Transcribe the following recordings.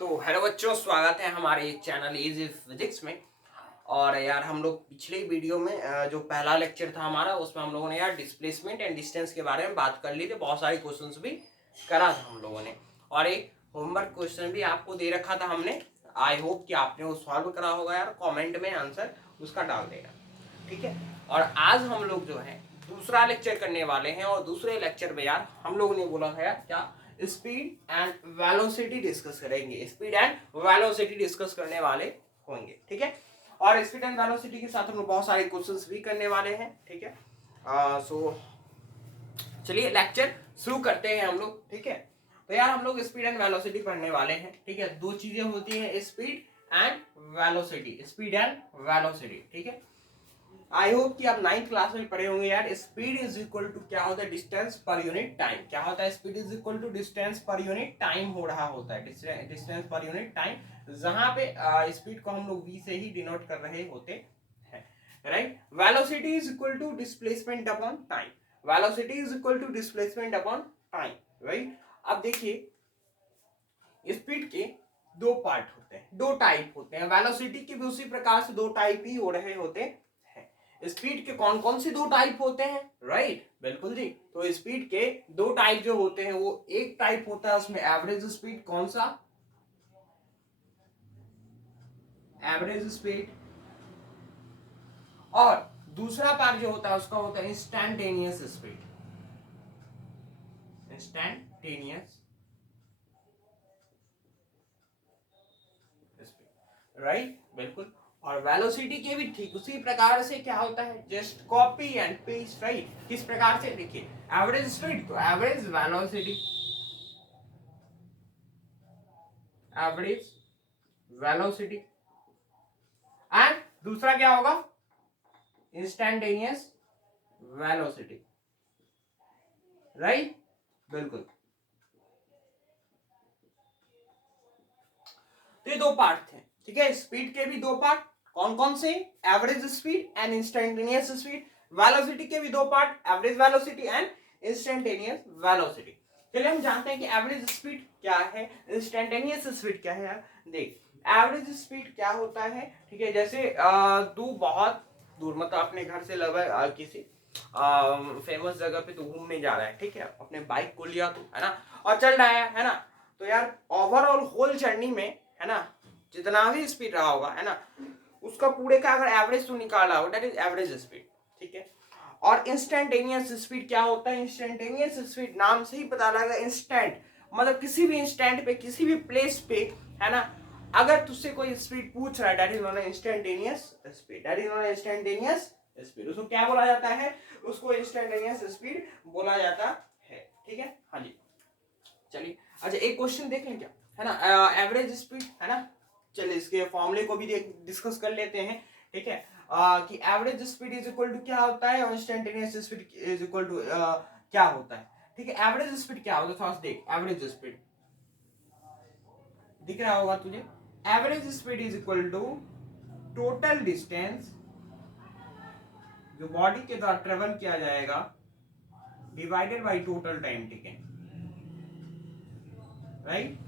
तो हेलो बच्चों, स्वागत है हमारे चैनल इजी फिजिक्स में। और यार हम लोग पिछले वीडियो में जो पहला लेक्चर था हमारा, उसमें हम लोगों ने यार डिस्प्लेसमेंट एंड डिस्टेंस के बारे में बात कर ली थी। बहुत सारे क्वेश्चंस भी करा था हम लोगों ने, और एक होमवर्क क्वेश्चन भी आपको दे रखा था हमने। आई होप कि आपने वो सॉल्व करा होगा यार, कॉमेंट में आंसर उसका डाल देगा, ठीक है। और आज हम लोग जो है दूसरा लेक्चर करने वाले हैं, और दूसरे लेक्चर में यार हम लोगों ने बोला है यार क्या, स्पीड एंड वेलोसिटी डिस्कस करेंगे। स्पीड एंड वेलोसिटी डिस्कस करने वाले होंगे, ठीक है। और स्पीड एंड वेलोसिटी के साथ हम लोग बहुत सारे क्वेश्चंस भी करने वाले हैं, ठीक है। सो चलिए लेक्चर शुरू करते हैं हम लोग, ठीक है। तो यार हम लोग स्पीड एंड वेलोसिटी पढ़ने वाले हैं, ठीक है। दो चीजें होती हैं, speed and velocity, speed and velocity, ठीक है। आई होप कि आप 9th क्लास में पढ़े होंगे यार। स्पीड इज इक्वल टू क्या होता है, डिस्टेंस पर यूनिट टाइम। क्या होता है, speed is equal to distance per unit time हो रहा होता है, डिस्टेंस पर यूनिट टाइम, जहां पे स्पीड को हम लोग v से ही डिनोट कर रहे होते हैं, right. Velocity is equal to displacement upon time, velocity is equal to displacement upon time, right. अब देखिए स्पीड के दो पार्ट होते हैं, दो टाइप होते हैं। वेलोसिटी के भी उसी प्रकार से दो टाइप ही हो रहे होते हैं। स्पीड के कौन कौन से दो टाइप होते हैं, राइट, बिल्कुल जी। तो स्पीड के दो टाइप जो होते हैं, वो एक टाइप होता है उसमें एवरेज स्पीड, कौन सा, एवरेज स्पीड। और दूसरा पार्ट जो होता है उसका होता है instantaneous speed, instantaneous speed, right, बिल्कुल। और वेलोसिटी के भी ठीक उसी प्रकार से क्या होता है, just copy and paste, right. किस प्रकार से, देखिए एवरेज स्पीड तो average velocity, average velocity. And दूसरा क्या होगा, इंस्टैंटेनियस वेलोसिटी, राइट, बिल्कुल। तो ये दो पार्ट थे, ठीक है। स्पीड के भी दो पार्ट, कौन कौन से, average speed and instantaneous speed. Velocity के भी दो part, average velocity and instantaneous velocity. चलिए हम जानते हैं कि एवरेज स्पीड क्या है, इंस्टैंटेनियस स्पीड क्या है। यार देख, एवरेज स्पीड क्या होता है, ठीक है। जैसे तू बहुत दूर, मतलब अपने घर से लगभग किसी फेमस जगह पे तू घूमने जा रहा है, ठीक है। अपने बाइक को लिया तू, है ना, और चल रहा है ना। तो यार ओवरऑल होल जर्नी में, है ना, जितना भी स्पीड रहा होगा, है ना, उसका पूरे का अगर एवरेज तू निकाला होगा, दैट इज एवरेज स्पीड, ठीक है। और इंस्टेंटेनियस स्पीड क्या होता है, इंस्टेंटेनियस स्पीड नाम से ही पता लगा, इंस्टेंट मतलब किसी भी इंस्टेंट पे, किसी भी प्लेस पे, है ना, अगर तुझसे कोई स्पीड पूछ रहा है, that is non instantaneous speed, that is non instantaneous speed. उसको क्या बोला जाता है, उसको इंस्टेंटेनियस स्पीड बोला जाता है, ठीक है। हाँ जी, चलिए अच्छा एक क्वेश्चन देख लें क्या, है ना, एवरेज स्पीड, है ना। चलिए इसके फॉर्मूले को भी डिस्कस कर लेते हैं, ठीक है। कि average speed is equal to क्या होता है, और instantaneous speed is equal to क्या होता है, ठीक है। एवरेज स्पीड क्या होता है, थोड़ा सा देख, एवरेज स्पीड दिख रहा होगा तुझे। Average speed is equal to total distance जो बॉडी के द्वारा ट्रेवल किया जाएगा divided by total time taken, right,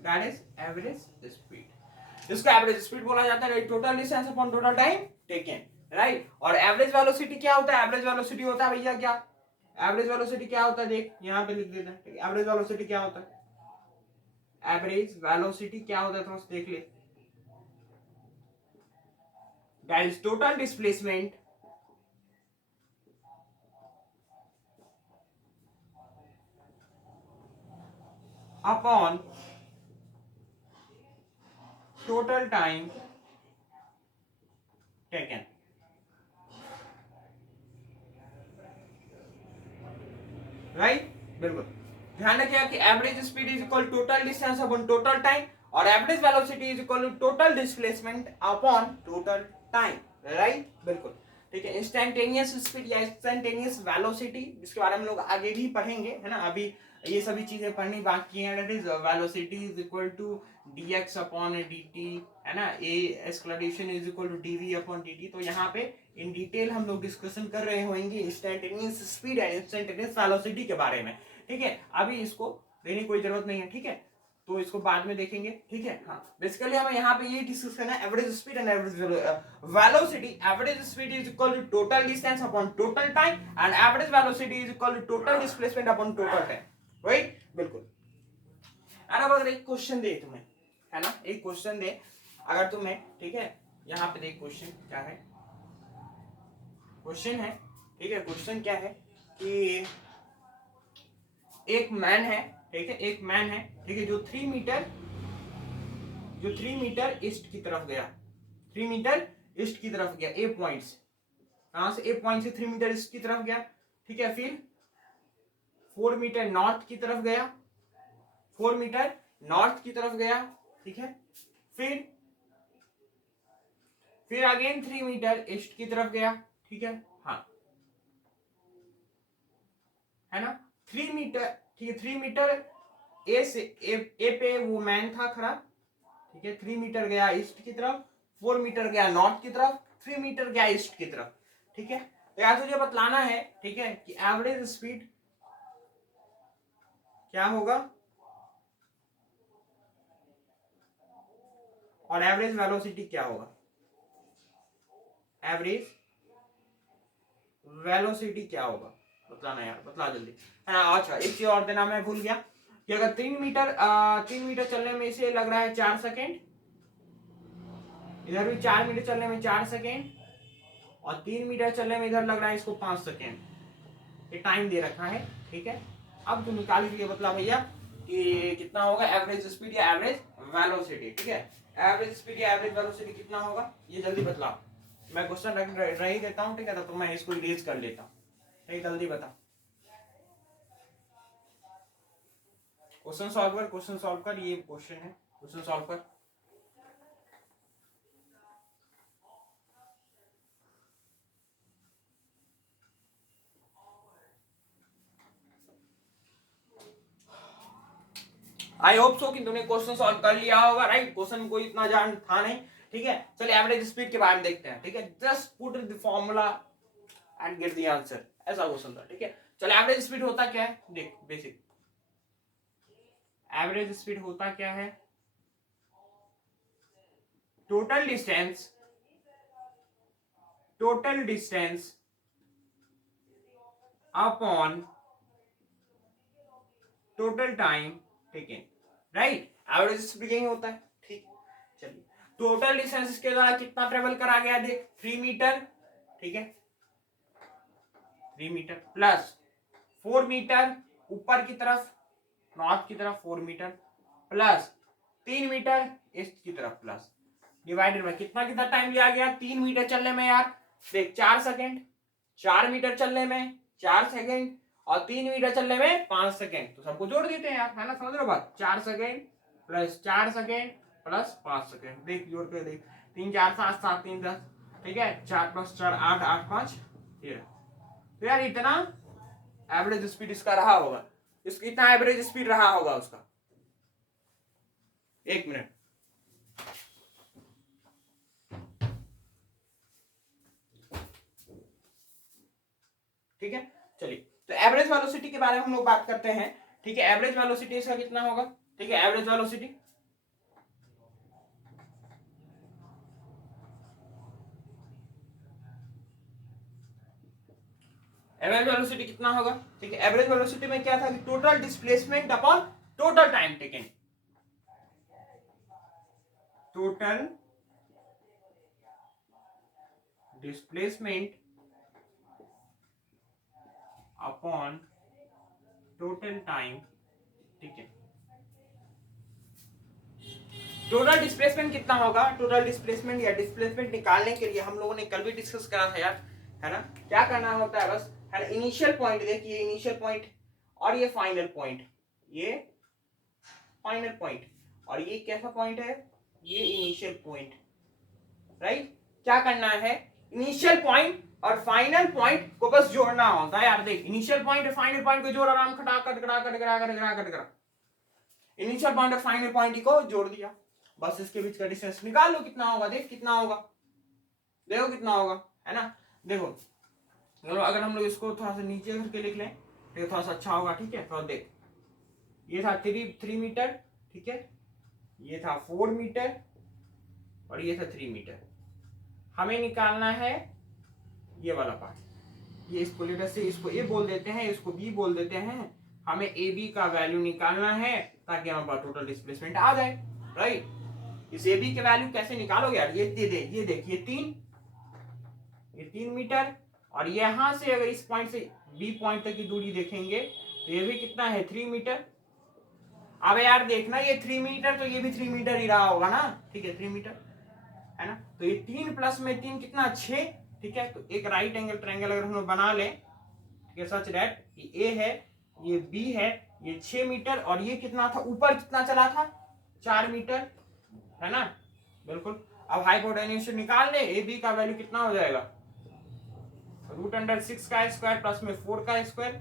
that is average speed. इसको एवरेज स्पीड बोला जाता है, total distance upon total time taken, right. और एवरेज वेलोसिटी क्या होता है, एवरेज वेलोसिटी होता है भैया क्या, एवरेज वेलोसिटी क्या होता है, देख यहां पे लिख देता है, एवरेज वेलोसिटी क्या होता है, एवरेज वेलोसिटी क्या होता है, थोड़ा सा देख ले, that is total displacement upon total time taken, right, बिल्कुल। ध्यान रखिएगा कि average speed is equal total distance upon total time, और average velocity is equal to total displacement upon total time, right, बिल्कुल, ठीक है। इंस्टैंटेनियस स्पीड या instantaneous velocity, जिसके बारे में लोग आगे भी पढ़ेंगे, है ना। अभी ये सभी चीजें पढ़नी बाकी है। That is velocity is equal to dx upon dt, है ना, a acceleration is equal to dv upon dt। तो यहाँ पे इन डिटेल हम लोग डिस्कशन कर रहे होंगे instantaneous speed and instantaneous velocity के बारे में, ठीक है। अभी इसको देने की कोई जरूरत नहीं है, ठीक है। तो इसको बाद में देखेंगे, ठीक है। हाँ, बेसिकली हमें यहाँ पे ये डिस्कस करना है average speed and average velocity. Average speed is equal to total distance upon total time and average velocity is equal to total displacement upon total time, right, बिल्कुल। और अब अगर एक क्वेश्चन दे तुम्हें, है ना, एक क्वेश्चन दे अगर तुम्हें, ठीक है, यहाँ पे देख क्वेश्चन क्या है, क्वेश्चन है, ठीक है, क्वेश्चन क्या है कि एक मैन है, ठीक है, एक मैन है, ठीक है, जो 3 मीटर ईस्ट की तरफ गया, 3 मीटर ईस्ट की तरफ गया, ए पॉइंट से, कहां से, ए पॉइंट से 3 मीटर ईस्ट की तरफ गया, ठीक है, फिर 4 मीटर नॉर्थ की तरफ गया, 4 मीटर नॉर्थ की तरफ गया, ठीक है, फिर अगेन 3 मीटर ईस्ट की तरफ गया, ठीक है, हाँ, है ना, 3 मीटर, ठीक है, 3 मीटर ए से ए पे वो मैन था खड़ा, ठीक है, 3 मीटर गया ईस्ट की तरफ, 4 मीटर गया नॉर्थ की तरफ, 3 मीटर गया ईस्ट की तरफ, ठीक है। तो यार तुझे बतलाना है, ठीक है, कि एवरेज स्पीड क्या होगा और एवरेज वेलोसिटी क्या होगा, एवरेज वेलोसिटी क्या होगा, बतलाना यार, बतला जल्दी। हाँ, अच्छा एक चीज और देना मैं भूल गया कि अगर 3 मीटर चलने में इसे लग रहा है 4 सेकेंड, इधर भी 4 मीटर चलने में 4 सेकेंड, और 3 मीटर चलने में इधर लग रहा है इसको 5 सेकेंड, ये टाइम दे रखा है, ठीक है। अब तुम निकाल के बतला भैया कि कितना होगा एवरेज स्पीड या एवरेज वेलोसिटी, ठीक है, एवरेज स्पीड या एवरेज वेलोसिटी कितना होगा ये जल्दी बतलाओ। मैं क्वेश्चन रही देता हूँ, ठीक है, तो मैं इसको इरेज कर लेता हूँ, ठीक, जल्दी बता। क्वेश्चन सॉल्व कर, ये क्वेश्चन है, क्वेश्चन सॉल्व कर। आई होप सो कि तुमने क्वेश्चन सॉल्व कर लिया होगा, राइट। क्वेश्चन कोई इतना जान था नहीं, ठीक है। चलिए एवरेज स्पीड के बारे में देखते हैं, ठीक है, just put the formula and get the answer, ऐसा क्वेश्चन था, ठीक है। चलो एवरेज स्पीड होता क्या है, देख बेसिक, एवरेज स्पीड होता क्या है, total distance upon total time taken, right, average speed यही होता है, ठीक। चलिए टोटल डिस्टेंस इसके द्वारा कितना ट्रेवल करा गया, देख 3 मीटर, ठीक है, 3 मीटर प्लस 4 मीटर ऊपर की तरफ नॉर्थ की तरफ 4 मीटर प्लस 3 मीटर ईस्ट की तरफ प्लस डिवाइडेड बाय कितना कितना टाइम लिया गया, 3 मीटर चलने में यार देख 4 सेकेंड, 4 मीटर चलने में 4 सेकेंड और 3 मीटर चलने में 5 सेकेंड, तो सबको जोड़ देते हैं यार, है ना, समझ रहे हो बात, 4 second plus 4 second plus 5 second, देख जोड़ के देख, 3 4 7 7 3 10, ठीक है, 4 + 4 8 8 5 13, तो यार इतना एवरेज स्पीड इसका रहा होगा, इसका इतना एवरेज स्पीड रहा होगा उसका, 1 मिनट, ठीक है। चलिए तो एवरेज वेलोसिटी के बारे में हम लोग बात करते हैं, ठीक है, एवरेज वेलोसिटी इसका कितना होगा, ठीक है, एवरेज वेलोसिटी कितना होगा, ठीक है, एवरेज वेलोसिटी में क्या था कि total displacement upon total time taken, total displacement upon total time, ठीक है। टोटल डिस्प्लेसमेंट कितना होगा, टोटल डिस्प्लेसमेंट या डिस्प्लेसमेंट निकालने के लिए हम लोगों ने कल भी डिस्कस करा था यार, है ना, क्या करना होता है बस, है ना, इनिशियल पॉइंट, देखिए इनिशियल पॉइंट और ये फाइनल पॉइंट, ये फाइनल पॉइंट और ये कैसा पॉइंट है, ये इनिशियल पॉइंट, राइट। क्या करना है, इनिशियल पॉइंट और फाइनल पॉइंट को बस जोड़ना होता है यार, देख इनिशियल पॉइंट और फाइनल पॉइंट को जोड़, आराम खटा कट इनिशियल पॉइंट और फाइनल पॉइंट को जोड़ दिया, बस इसके बीच का डिस्टेंस निकाल लो कितना होगा, देख कितना होगा, देखो कितना होगा, है ना, देखो अगर हम लोग इसको थोड़ा सा नीचे करके लिख लें तो थोड़ा सा अच्छा होगा, ठीक है, थोड़ा देख, ये था 3 मीटर, ठीक है, ये था 4 मीटर और ये था 3 मीटर। हमें निकालना है ये वाला पार्ट। ये इसको लेटर से इसको ए बोल देते हैं, इसको बी बोल देते हैं। हमें ए बी का वैल्यू निकालना है ताकि हमारे पास टोटल डिस्प्लेसमेंट आ जाए, राइट। इस ए बी के वैल्यू कैसे निकालोगे यार, ये देखिए 3 मीटर, और यहां से अगर इस पॉइंट से बी पॉइंट तक की दूरी देखेंगे तो ये भी कितना है 3 मीटर। अब यार देखना ये 3 मीटर तो ये भी 3 मीटर ही रहा होगा ना, ठीक है 3 मीटर है ना। तो ये 3 प्लस में 3 कितना 6, ठीक है। तो एक राइट एंगल ट्रायंगल अगर हम लोग बना लें, ठीक है, सच दैट ये ए है, ये बी है, ये 6 मीटर और ये कितना था ऊपर, कितना चला था 4 मीटर, है ना, बिल्कुल। अब हाइपोटेन्यूज निकाल ले, ए बी का वैल्यू कितना हो जाएगा, √6 का स्क्वायर प्लस में 4 का square,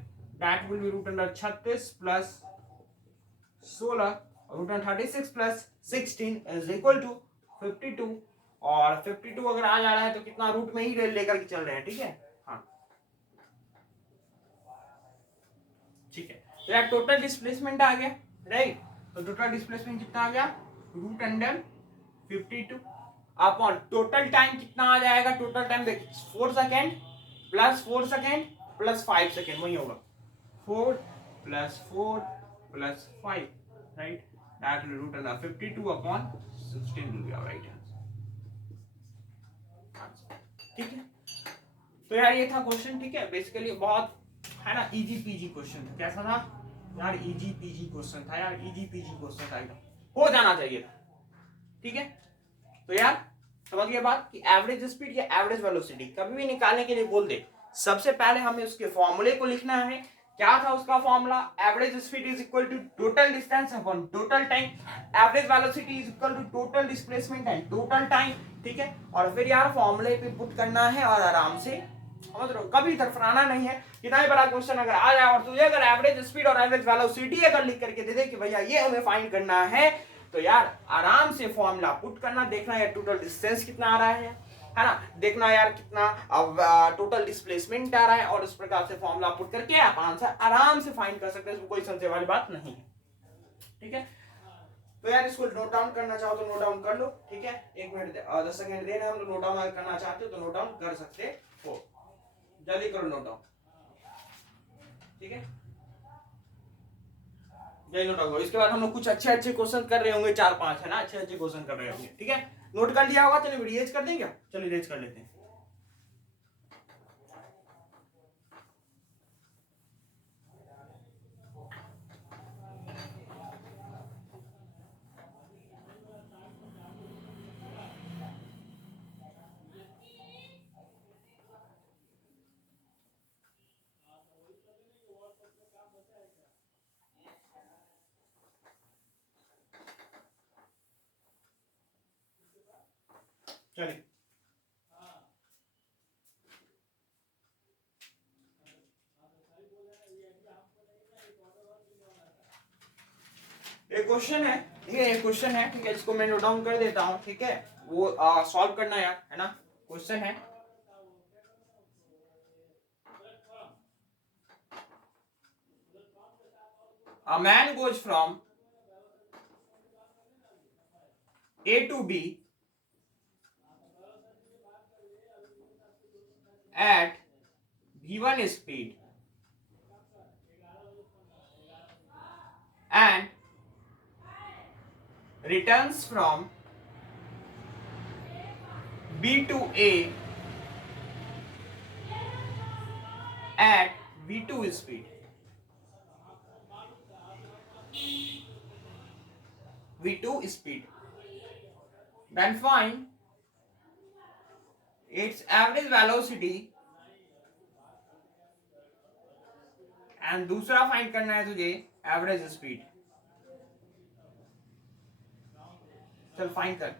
that will be √36 plus 16, √36 plus 16 is equal to 52। और 52 अगर आ जा रहा है तो कितना रूट में ही लेकर के चल रहे हैं, ठीक है, हाँ ठीक है। तो यार टोटल डिस्प्लेसमेंट आ गया, राइट। तो टोटल डिस्प्लेसमेंट कितना आ गया, √52 अपॉन टोटल टाइम कितना आ जाएगा, टोटल टाइम देख 4 second plus 4 second plus 5 second, वही होगा 4 plus 4 plus 5, right, that will √52 upon 16 will be our right answer, ठीक है। तो यार ये था क्वेश्चन, ठीक है, बेसिकली बहुत है ना इजी पीजी क्वेश्चन था। कैसा था यार, इजी पीजी क्वेश्चन था यार, इजी पीजी क्वेश्चन था, एकदम हो जाना चाहिए था, ठीक है। तो यार समझ गए बात कि एवरेज स्पीड या एवरेज वेलोसिटी कभी भी निकालने के लिए बोल दे, सबसे पहले हमें उसके फॉर्मूले को लिखना है। क्या था उसका formula, average speed is equal to total distance upon total time, average velocity is equal to total displacement and total time, ठीक है। और फिर यार फॉर्मूले पे पुट करना है और आराम से समझ रहे हो, कभी तरफराना नहीं है। कितना ही बड़ा क्वेश्चन अगर आ जाए और तुझे अगर एवरेज स्पीड और एवरेज वेलोसिटी अगर लिख करके दे दे कि भैया ये हमें फाइंड करना है, तो यार आराम से फॉर्मूला पुट करना, देखना यार टोटल डिस्टेंस कितना आ रहा है ना, देखना यार कितना टोटल डिस्प्लेसमेंट आ रहा है, और इस प्रकार से फॉर्मूला पुट करके आप आंसर आराम से फाइंड कर सकते हैं, इसमें कोई संशय वाली बात नहीं है, ठीक है। तो यार इसको नोट डाउन करना चाहो तो नोट डाउन कर लो, ठीक है, 1 मिनट 10 सेकंड दे रहे हैं हम लोग, नोट डाउन करना चाहते हो तो नोट डाउन कर सकते हो, जल्दी करो नोट डाउन, ठीक है, जल्दी नोट डाउन करो। इसके बाद हम लोग कुछ अच्छे अच्छे क्वेश्चन कर रहे होंगे, 4-5 है ना, अच्छे अच्छे क्वेश्चन कर रहे होंगे, ठीक है। नोट कर लिया होगा, चलिए रेज कर दें क्या, चलिए रेज कर लेते हैं। चलिए एक क्वेश्चन है, ठीक है, एक क्वेश्चन है, ठीक है, इसको मैं नोट डाउन कर देता हूं, ठीक है, वो सॉल्व करना यार, है ना। क्वेश्चन है, a man goes from A to B at v1 speed and returns from B to A at v2 speed. v2 speed. Then find its average velocity and दूसरा फाइंड करना है तुझे एवरेज स्पीड। चल find कर,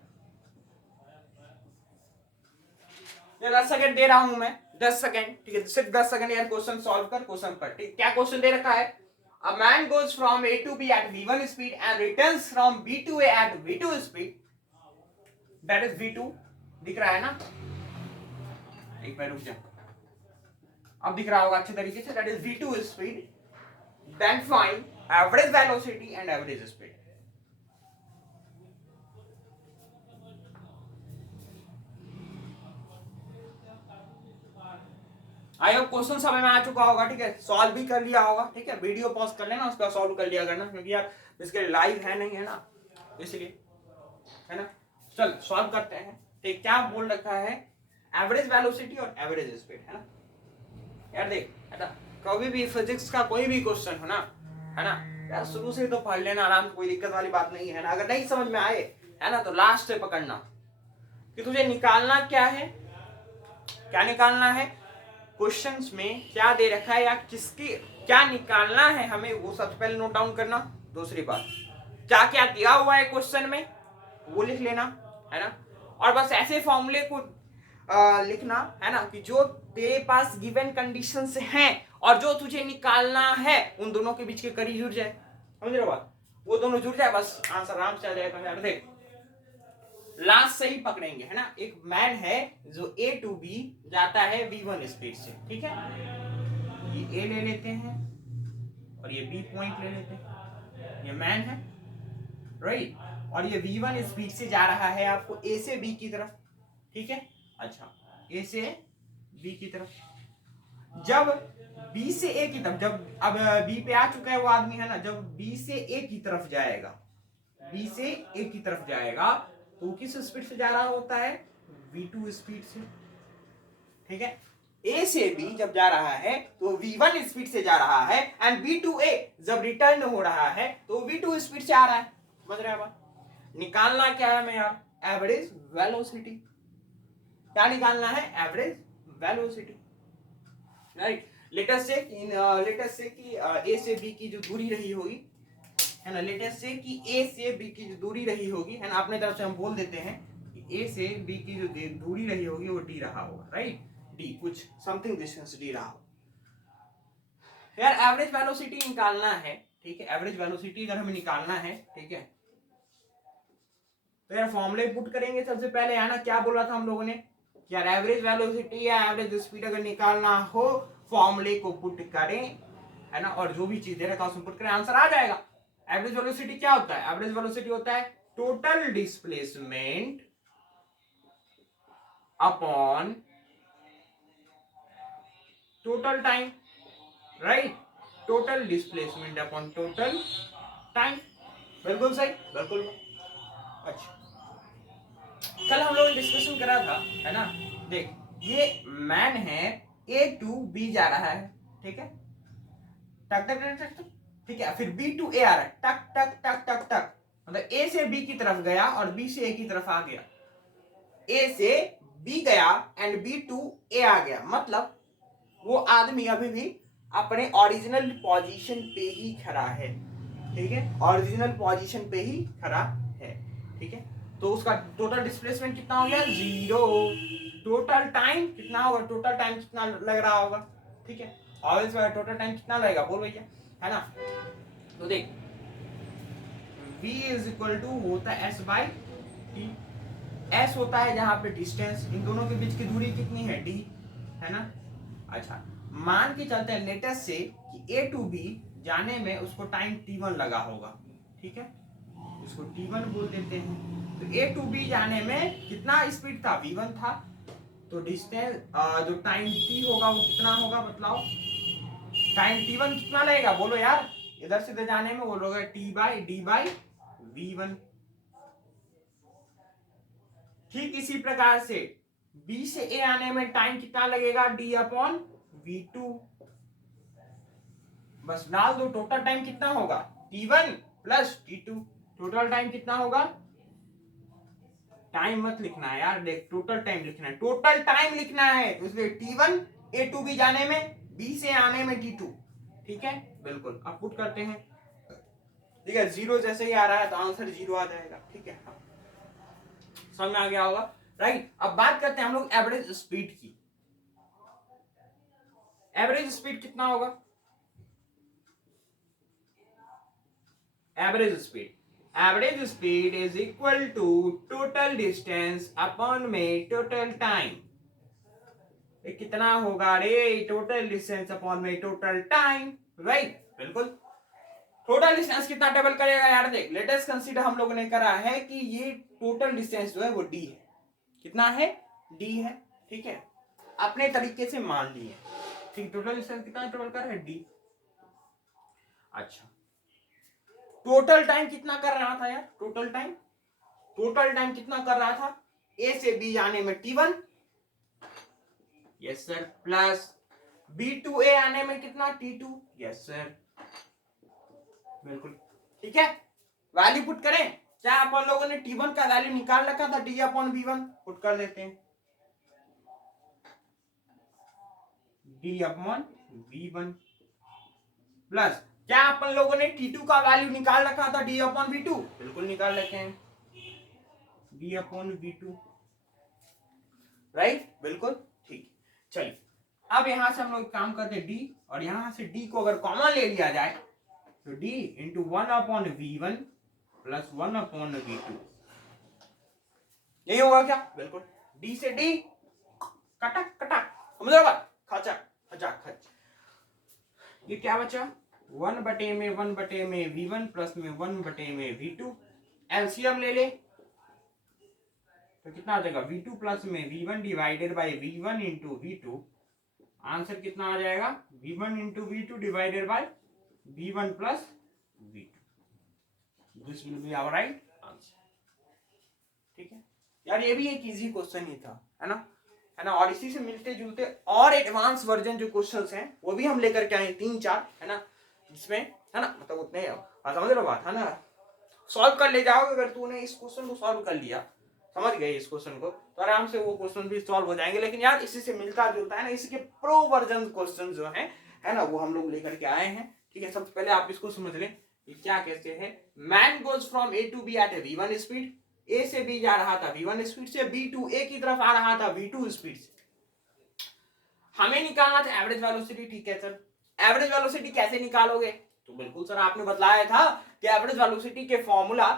10 second दे रहा हूं मैं, 10 second, ठीक है, सिर्फ 10 सेकंड यार क्वेश्चन सॉल्व कर, क्वेश्चन पर, ठीक। क्या क्वेश्चन दे रखा है, a man goes from A to B at v1 speed and returns from B to A at v2 speed, that is v2 दिख रहा है ना, एक मिनट रुक जा, अब दिख रहा होगा अच्छे तरीके से, that is v2 speed, then find average velocity and average speed, I hope question समझ में आ चुका होगा, ठीक है, सॉल्व भी कर लिया होगा, ठीक है, वीडियो पॉज कर लेना, उसका सॉल्व कर लिया करना, क्योंकि यार इसके लाइव है नहीं है ना, इसलिए, है ना। चल सॉल्व करते हैं। ठीक, क्या बोल रखा है, एवरेज वेलोसिटी और एवरेज स्पीड, है ना। यार देख, है ना, कभी भी फिजिक्स का कोई भी क्वेश्चन हो ना, है ना, यार शुरू से तो पढ़ लेना आराम से, कोई दिक्कत वाली बात नहीं है ना। अगर नहीं समझ में आए, है ना, तो लास्ट से पकड़ना कि तुझे निकालना क्या है, क्या निकालना है, क्वेश्चंस में क्या दे रखा है या किसकी क्या निकालना है हमें, वो सबसे पहले नोट डाउन करना। दूसरी बात, क्या क्या दिया हुआ है क्वेश्चन में वो लिख लेना, है ना। और बस ऐसे फॉर्मूले को लिखना, है ना, कि जो तेरे पास गिवन कंडीशंस हैं और जो तुझे निकालना है उन दोनों के बीच के करीब जुड़ जाए, समझ रहे हो बात, वो दोनों जुड़ जाए, बस आंसर आराम से आ जाएगा। यार देख, लास्ट से ही पकड़ेंगे, है ना। एक मैन है जो A to B जाता है V1 स्पीड से, ठीक है, ये A ले लेते हैं और ये B पॉइंट ले लेते हैं, ये मैन है, राइट, और ये V1 स्पीड से जा रहा है आपको A से B की तरफ, ठीक है। अच्छा, A से B की तरफ, जब B से A की तरफ, जब अब B पे आ चुका है वो आदमी, है ना, जब B से A की तरफ जाएगा, B से A की तरफ जाएगा तो किस स्पीड से जा रहा होता है, V2 स्पीड से, ठीक है। A से B जब जा रहा है तो V1 स्पीड से जा रहा है, एंड B to A जब रिटर्न हो रहा है तो V2 स्पीड से आ रहा है, समझ रहे हैं। निकालना क्या है हमें यार, एवरेज वेलोसिटी, क्या निकालना है, average velocity, right. Let us से कि A से B की जो दूरी रही होगी, है ना, लेटेस्ट से कि A से B की जो दूरी रही होगी, है ना, अपने तरफ से हम बोल देते हैं कि A से B की जो दूरी रही होगी वो D रहा होगा, राइट, D कुछ समथिंग डिस्टेंस D रहा होगा। यार एवरेज वेलोसिटी निकालना है, ठीक है, एवरेज वेलोसिटी अगर हमें निकालना है, ठीक है, तो यार फॉर्मूले पुट करेंगे सबसे पहले, है ना। क्या बोला था हम लोगों ने, यार एवरेज वेलोसिटी या एवरेज स्पीड अगर निकालना हो फॉर्मूले को पुट करें, है ना, और जो भी चीज दे रखा है उसमें पुट करें, आंसर आ जाएगा। एवरेज वेलोसिटी क्या होता है, एवरेज वेलोसिटी होता है total displacement upon total time, right, total displacement upon total time, बिल्कुल सही, बिल्कुल। अच्छा, कल हम लोगों ने डिस्कशन करा था, है ना, देख ये मैन है A to B जा रहा है, ठीक है, टक टक टक टक, ठीक है, फिर B to A आ रहा है, टक टक टक टक टक, मतलब A से B की तरफ गया और B से A की तरफ आ गया, A से B गया एंड B to A आ गया, मतलब वो आदमी अभी भी अपने ओरिजिनल पोजीशन पे ही खड़ा है, ठीक है, ओरिजिनल पोजीशन पे ही खड़ा है, ठीक है। तो उसका टोटल डिस्प्लेसमेंट कितना हो गया, 0। टोटल टाइम कितना होगा, टोटल टाइम कितना लग रहा होगा, ठीक है, ऑब्वियस बात, टोटल टाइम कितना लगेगा बोल भैया, है ना। तो देख v इज इक्वल टू होता है s बाई टी, s होता है जहां पे डिस्टेंस, इन दोनों के बीच की दूरी कितनी है, d, है ना। अच्छा, मान के चलते हैं लेटेस्ट से कि A to B जाने में उसको टाइम t1 लगा होगा, ठीक है, इसको t1 बोल देते हैं। तो A to B जाने में कितना स्पीड था, v1 था, तो डिस्टेंस जो टाइम t होगा वो कितना होगा बताओ, टाइम t1 कितना लगेगा बोलो यार, इधर से इधर जाने में वो लोग t by d by v1। ठीक इसी प्रकार से B से A आने में टाइम कितना लगेगा, d अपॉन v2, बस डाल दो, टोटल टाइम कितना होगा t1 plus t2, total time कितना होगा, टाइम मत लिखना है यार, देख टोटल टाइम लिखना है, टोटल टाइम लिखना है, इसलिए t1 A to B जाने में, B से आने में t2, ठीक है, बिल्कुल। अब पुट करते हैं, ठीक है, 0 जैसे ही आ रहा है तो आंसर 0 आ जाएगा, ठीक है, समझ में आ गया होगा, राइट। अब बात करते हैं हम लोग एवरेज स्पीड की, एवरेज स्पीड कितना होगा, average speed is equal to total distance upon में टोटल टाइम, कितना होगा रे, टोटल डिस्टेंस अपॉन में टोटल टाइम, राइट, बिल्कुल। टोटल डिस्टेंस कितना टेबल करेगा यार, देख लेटेस्ट कंसीडर हम लोगों ने करा है कि ये टोटल डिस्टेंस जो है वो d है, कितना है, d है, ठीक है, अपने तरीके से मान लिए, ठीक, टोटल डिस्टेंस कितना ट्रेवल कर रहा है डी। अच्छा, टोटल टाइम कितना कर रहा था यार, टोटल टाइम कितना कर रहा था ए से बी जाने में T1, yes sir, plus B to A आने में कितना T2, यस सर, बिल्कुल ठीक है। वैल्यू पुट करें, क्या अपन लोगों ने T1 का वैल्यू निकाल रखा था D अपॉन V1, पुट कर देते हैं D अपॉन V1, प्लस क्या अपन लोगों ने T2 का वैल्यू निकाल रखा था D अपॉन V2, बिल्कुल निकाल लेते हैं D अपॉन V2, राइट, बिल्कुल ठीक। चलिए अब यहां से हम लोग काम करते हैं D, और यहां से D को अगर कॉमन ले लिया जाए तो D into 1 upon V1 plus 1 upon V2, यही होगा क्या, बिल्कुल। D से D कटा कटा, समझ रहे हो बात, खचा खचा खच, ये क्या बचा 1 बटे में V1 प्लस में 1 बटे में V2, एलसीएम ले ले तो कितना आ जाएगा V2 प्लस में V1 divided by V1 into V2, answer कितना आ जाएगा V1 into V2 divided by V1 plus V2, this will be our right answer. ठीक है यार, ये भी एक इजी क्वेश्चन ही था, है ना, और इसी से मिलते जुलते और एडवांस वर्जन जो क्वेश्चंस हैं वो भी हम लेकर के आए 3-4, है ना, जिसमें है ना मतलब उतने समझ रहे हो बात, है ना, सॉल्व कर ले जाओगे अगर तूने इस क्वेश्चन को सॉल्व कर लिया, समझ गए इस क्वेश्चन को, तो आराम से वो क्वेश्चन भी सॉल्व हो जाएंगे। लेकिन यार इसी से मिलता जुलता है ना, इसी के प्रो वर्जन क्वेश्चन जो है ना, वो हम लोग लेकर के आए हैं। ठीक है, सबसे पहले आप इसको समझ लें क्या कहते हैं, man goes from A to B at a V1 speed, A से बी जा रहा था V1 स्पीड से, बी टू ए की तरफ आ रहा था V2 स्पीड से, हमें निकालना था एवरेज वेलोसिटी। ठीक है सर, एवरेज वेलोसिटी कैसे निकालोगे, तो बिल्कुल सर आपने बताया था कि एवरेज वेलोसिटी के फॉर्मूला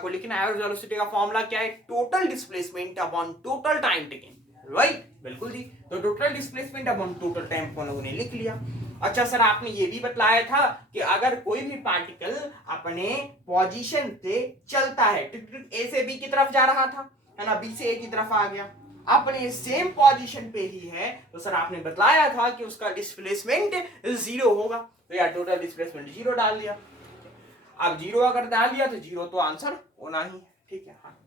को लिखना, एवरेज वेलोसिटी का फॉर्मूला क्या है, total displacement upon total time taken, right, बिल्कुल जी, तो total displacement upon total time को लोगों ने लिख लिया। अच्छा सर आपने ये भी बताया था कि अगर कोई भी पार्टिकल अपने पोजीशन से चलता है, ए से बी की तरफ जा रहा था, है ना, बी से ए की तरफ आ गया, अपने सेम पोजीशन पे ही है, तो सर आपने बताया था कि उसका डिस्प्लेसमेंट 0 होगा, तो यार टोटल डिस्प्लेसमेंट 0 डाल दिया। अब 0 अगर डाल दिया तो 0 तो आंसर होना ही, ठीक है। हाँ,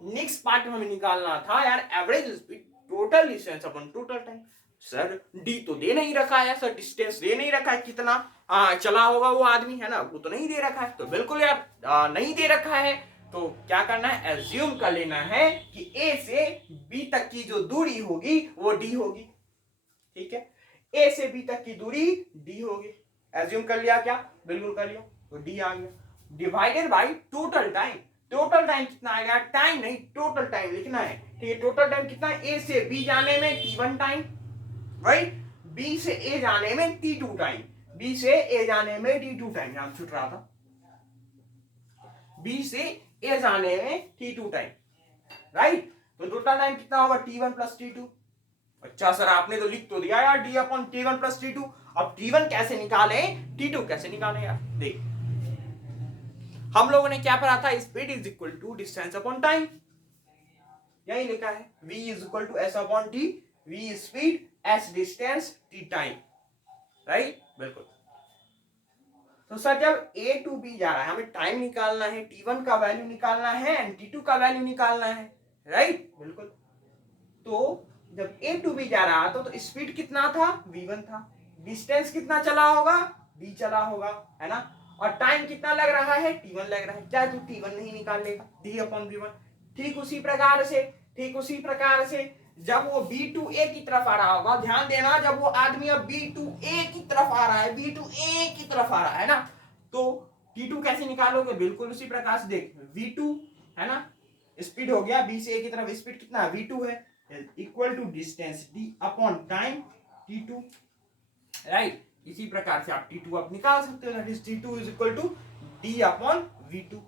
नेक्स्ट पार्ट में हमें निकालना था यार एवरेज स्पीड टोटल डिस्टेंस अपन टोटल टाइम। सर डी तो दे नहीं रखा है सर, डिस्टेंस दे नहीं रखा है कितना चला होगा वो आदमी, है ना, वो तो नहीं दे रखा है, तो बिल्कुल यार नहीं दे रखा है तो क्या करना है, एज्यूम कर लेना है कि ए से बी तक की जो दूरी होगी वो डी होगी। ठीक है, ए से बी तक की दूरी डी होगी, एज्यूम कर लिया क्या, बिल्कुल कर लिया, तो डी आ गया, divided by total time, total time कितना आएगा, टाइम नहीं टोटल टाइम लिखना है। ठीक है, टोटल टाइम कितना है, ए से बी जाने में T1 टाइम, राइट, बी से ए जाने में T2 टाइम, बी से ए जाने में T2 टाइम, यहां छूट रहा था, बी से ए जाने में T2 टाइम, राइट, तो टोटल टाइम कितना होगा T1 प्लस T2। अच्छा सर आपने तो लिख तो दिया यार D upon T1 plus T2, अब T1 कैसे निकाले, T2 कैसे निकाले यार, देख हम लोगों ने क्या पढ़ा था, speed is equal to distance upon time, यही लिखा है, v is equal to s upon t, v speed s distance t time, right, बिल्कुल। तो सर जब a टू b जा रहा है, हमें टाइम निकालना है, t1 का वैल्यू निकालना है एंड t2 का वैल्यू निकालना है, राइट, बिल्कुल। तो जब a टू b जा रहा था तो स्पीड कितना था, v1 था, डिस्टेंस कितना चला होगा, d चला होगा, है ना, और टाइम कितना लग रहा है, T1 लग रहा है, क्या तू T1 नहीं निकाल लेगा, D अपॉन V1। ठीक उसी प्रकार से जब वो B2A की तरफ आ रहा होगा, ध्यान देना, जब वो आदमी अब B2A की तरफ आ रहा है, B2A की तरफ आ रहा है ना, तो T2 कैसे निकालोगे, बिल्कुल उसी प्रकार से देख, V2 है ना, स्पीड हो गया, B से A की तरफ स्पीड कितना V2 है, equal to distance D upon time T2, right. इसी प्रकार से आप T2 आप निकाल सकते हो, that is T2 is equal to D upon V2,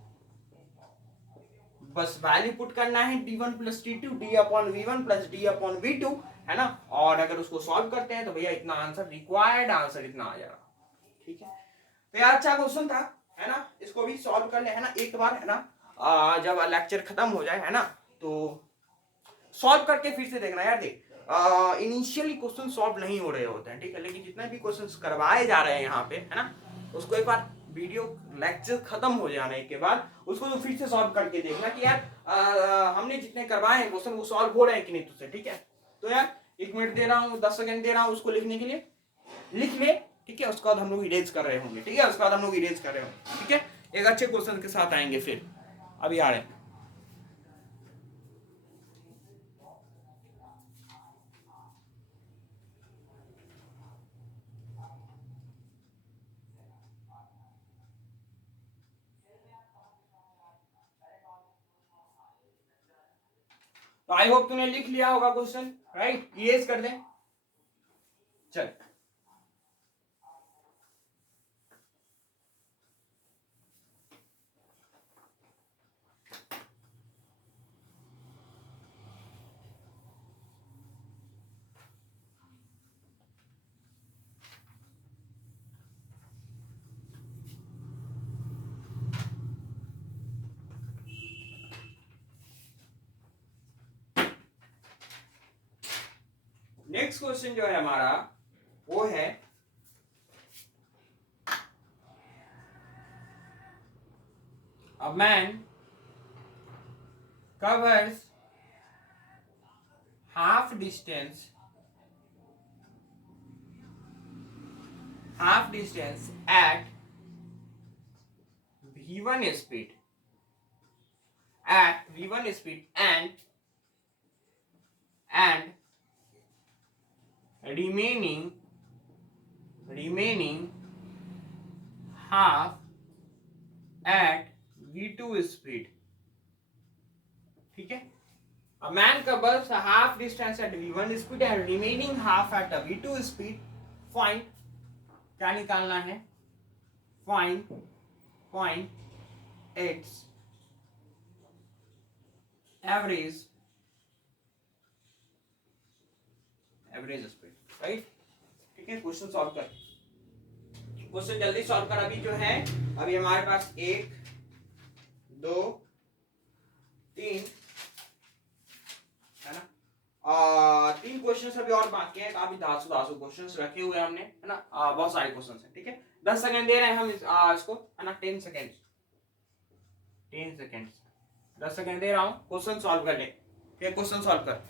बस वैल्यू पुट करना है D1 plus T2, D upon V1 plus D upon V2, है ना, और अगर उसको सॉल्व करते हैं तो भैया इतना आंसर, रिक्वायर्ड आंसर इतना आ जाएगा। ठीक है, तो यार अच्छा क्वेश्चन था, है ना, इसको भी सॉल्व कर ले, है ना, एक बार, है ना, जब लेक्चर खत्म हो जाए, है ना, तो सॉल्व करके फिर से देखना यार, देख इनिशियली क्वेश्चन सॉल्व नहीं हो रहे होते हैं, ठीक है, लेकिन जितने भी क्वेश्चंस करवाए जा रहे हैं यहाँ पे, है ना, उसको एक बार वीडियो लेक्चर खत्म हो जाने के बाद उसको तो फिर से सॉल्व करके देखना कि यार हमने जितने करवाए हैं क्वेश्चन वो सॉल्व हो रहे हैं कि नहीं तुझसे, ठीक है। तो यार 1 मिनट दे रहा हूँ, 10 सेकंड दे रहा हूँ उसको लिखने के लिए, लिख ले, ठीक है। उसके बाद हम लोग इरेज कर रहे होंगे, ठीक है, उसके बाद हम लोग इरेज कर रहे होंगे, ठीक है। एक अच्छे क्वेश्चन के साथ आएंगे फिर, अभी आ रहे हैं। तो आई होप तूने लिख लिया होगा क्वेश्चन, राइट, इरेज कर दे, चल। नेक्स्ट क्वेश्चन जो है हमारा वो है a man covers half distance at v1 speed and remaining half at v2 speed, ठीक है। A man covers a half distance at v1 speed and remaining half at a v2 speed. Find, क्या निकालना है, find its average speed, right, ठीक है। Question solve कर, question जल्दी solve कर। अभी जो है अभी हमारे पास 1 2 3 है ना, 3 क्वेश्चंस अभी और बाकी हैं। काफी दासू क्वेश्चंस रखे हुए हैं हमने, है ना, बहुत सारे क्वेश्चंस हैं, ठीक है। 10 सेकंड दे रहे हैं हम इसको, है ना, 10 सेकंड 10 सेकंड दे रहा हूं, क्वेश्चन सॉल्व कर ले, ठीक है, क्वेश्चन सॉल्व कर।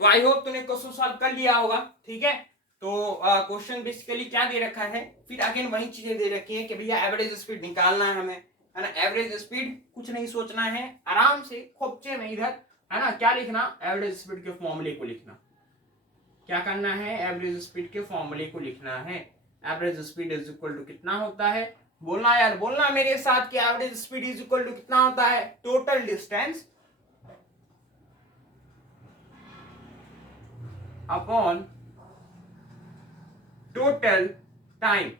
तो आई होप तूने क्वेश्चन सॉल्व कर लिया होगा, ठीक है। तो क्वेश्चन बेसिकली क्या दे रखा है, फिर अगेन वही चीजें दे रखी है कि भैया एवरेज स्पीड निकालना है हमें, है ना। एवरेज स्पीड कुछ नहीं सोचना है, आराम से खोपचे में इधर, है ना, क्या लिखना, एवरेज स्पीड के फॉर्मूले को लिखना। क्या करना है, एवरेज स्पीड के फॉर्मूले को लिखना है। Average speed is equal to कितना होता है, बोलना यार, बोलना मेरे साथ कि average speed is equal to कितना होता है, total distance upon total time,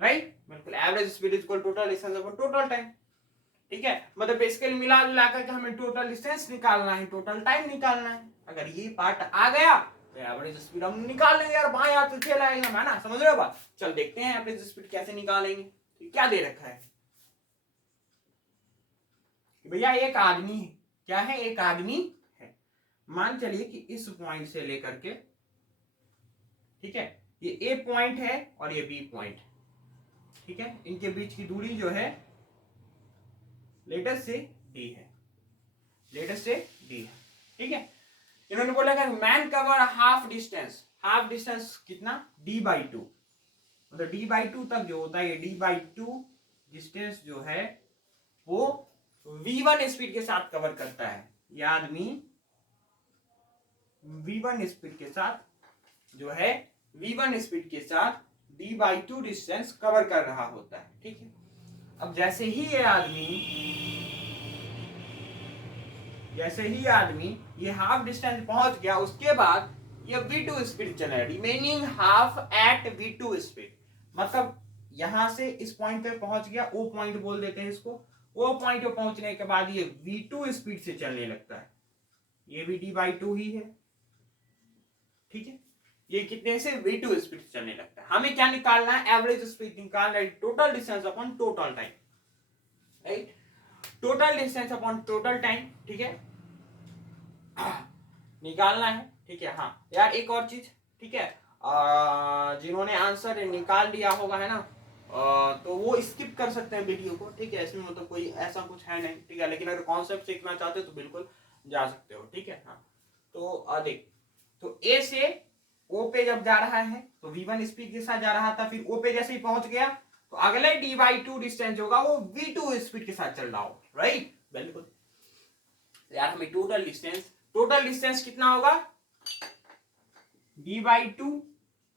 right, बिल्कुल। Average speed is equal total distance upon total time, ठीक है। मतलब बेसिकली मिला जुला करके हमें टोटल डिस्टेंस निकालना है, टोटल टाइम निकालना है। अगर ये पार्ट आ गया तो एवरेज स्पीड हम निकाल लेंगे यार, बाएं हाथ से चल आएगा, है ना, समझ रहे हो बात। चल देखते हैं एवरेज स्पीड कैसे निकालेंगे। तो क्या दे रखा है भैया, एक आदमी है, क्या है, एक आदमी है। मान चलिए कि इस पॉइंट से लेकर के, ठीक है, ये ए पॉइंट है और ये बी पॉइंट, ठीक है, इनके बीच की दूरी जो है लेटेस्ट से डी है, ठीक है। इन्होंने बोला कि मैन कवर हाफ डिस्टेंस कितना, d/2, मतलब d/2 तक जो होता है, ये d/2 डिस्टेंस जो है वो v1 स्पीड के साथ कवर करता है। ये आदमी v1 स्पीड के साथ जो है, v1 स्पीड के साथ d/2 डिस्टेंस कवर कर रहा होता है, ठीक है। अब जैसे ही आदमी ये हाफ डिस्टेंस पहुंच गया, उसके बाद ये v2 स्पीड चला है, remaining half eight v2 speed, मतलब यहां से इस पॉइंट पे पहुंच गया, ओ पॉइंट बोल देते हैं इसको। ओ पॉइंट पे पहुंचने के बाद ये v2 स्पीड से चलने लगता है, ये भी d/2 ही है, ठीक है। ये कितने से v2 स्पीड से चलने लगता है। हमें क्या निकालना है, एवरेज स्पीड निकालना है, total distance upon total time, right, total distance upon total time, ठीक है, निकालना है, ठीक है। हाँ यार एक और चीज, ठीक है, जिन्होंने आंसर निकाल लिया होगा है ना, तो वो स्किप कर सकते हैं वीडियो को, ठीक है, इसमें मतलब कोई ऐसा कुछ है नहीं, ठीक है, लेकिन अगर कॉन्सेप्ट सीखना चाहते हो तो बिल्कुल जा सकते हो, ठीक है। हाँ तो देख, तो ए से ओ पे जब जा रहा है तो v1 स्पीड के साथ जा रहा था, फिर ओ पे जैसे ही पहुंच गया तो अगले d/2 डिस्टेंस होगा वो v2 स्पीड के साथ चल रहा होगा, राइट, बिल्कुल। यार हमें टोटल डिस्टेंस कितना होगा, d/2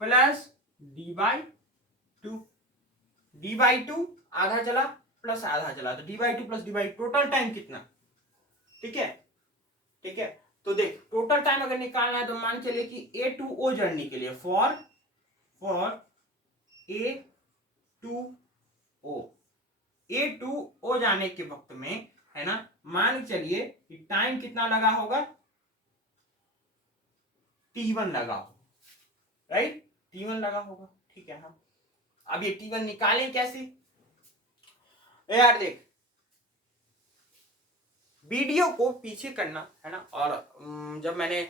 प्लस d/2, d/2 आधा चला प्लस आधा चला, तो d/2 plus d/2 total time कितना, ठीक है, ठीक है। तो देख टोटल टाइम अगर निकालना है तो मान चलिए कि ए टू ओ जर्नी के लिए, फॉर ए टू ओ जाने के वक्त में, है ना, मान चलिए कि टाइम कितना लगा होगा, t1 लगा होगा, राइट, t1 लगा होगा, ठीक है। हाँ अब ये t1 निकालें कैसे, यार देख वीडियो को पीछे करना है ना, और जब मैंने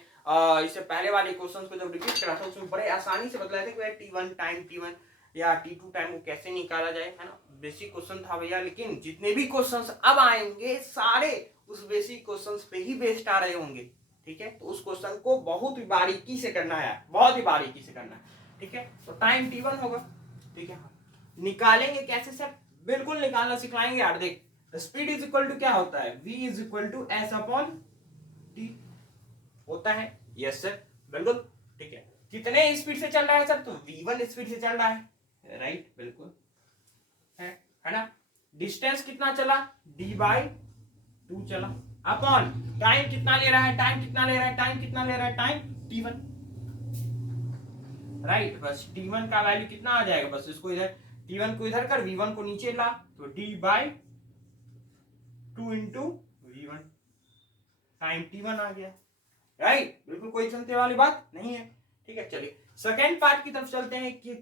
इससे पहले वाले क्वेश्चंस को जब रिपीट करा था उसमें बड़े आसानी से बतलाया था कि t1 टाइम, t1 या t2 टाइम को कैसे निकाला जाए, है ना, बेसिक क्वेश्चन था भैया। लेकिन जितने भी क्वेश्चंस अब आएंगे सारे उस बेसिक क्वेश्चंस पे ही बेस्ड आ रहे होंगे, ठीक है, तो उस क्वेश्चन को बहुत ही बारीकी से करना है, बहुत ही बारीकी से करना है, ठीक है। तो टाइम t1 होगा, ठीक है, निकालेंगे कैसे सर, बिल्कुल निकालना सिखाएंगे यार। देख स्पीड इज इक्वल टू क्या होता है, v is equal to S upon T होता है, यस सर, बिल्कुल, ठीक है। कितने स्पीड से चल रहा है सर, तो v1 स्पीड से चल रहा है, राइट, बिल्कुल है ना। डिस्टेंस कितना चला, d/2 चला, अपॉन टाइम कितना ले रहा है, टाइम कितना ले रहा है, टाइम t1, राइट, बस t1 का वैल्यू कितना आ जाएगा, बस इसको इधर t1 को इधर कर, v1 को नीचे ला, तो d/2 into v1 time t1 आ गया, राइट, बिल्कुल कोई चिंता वाली बात नहीं है, ठीक है। चलिए सेकेंड पार्ट की तरफ चलते हैं कि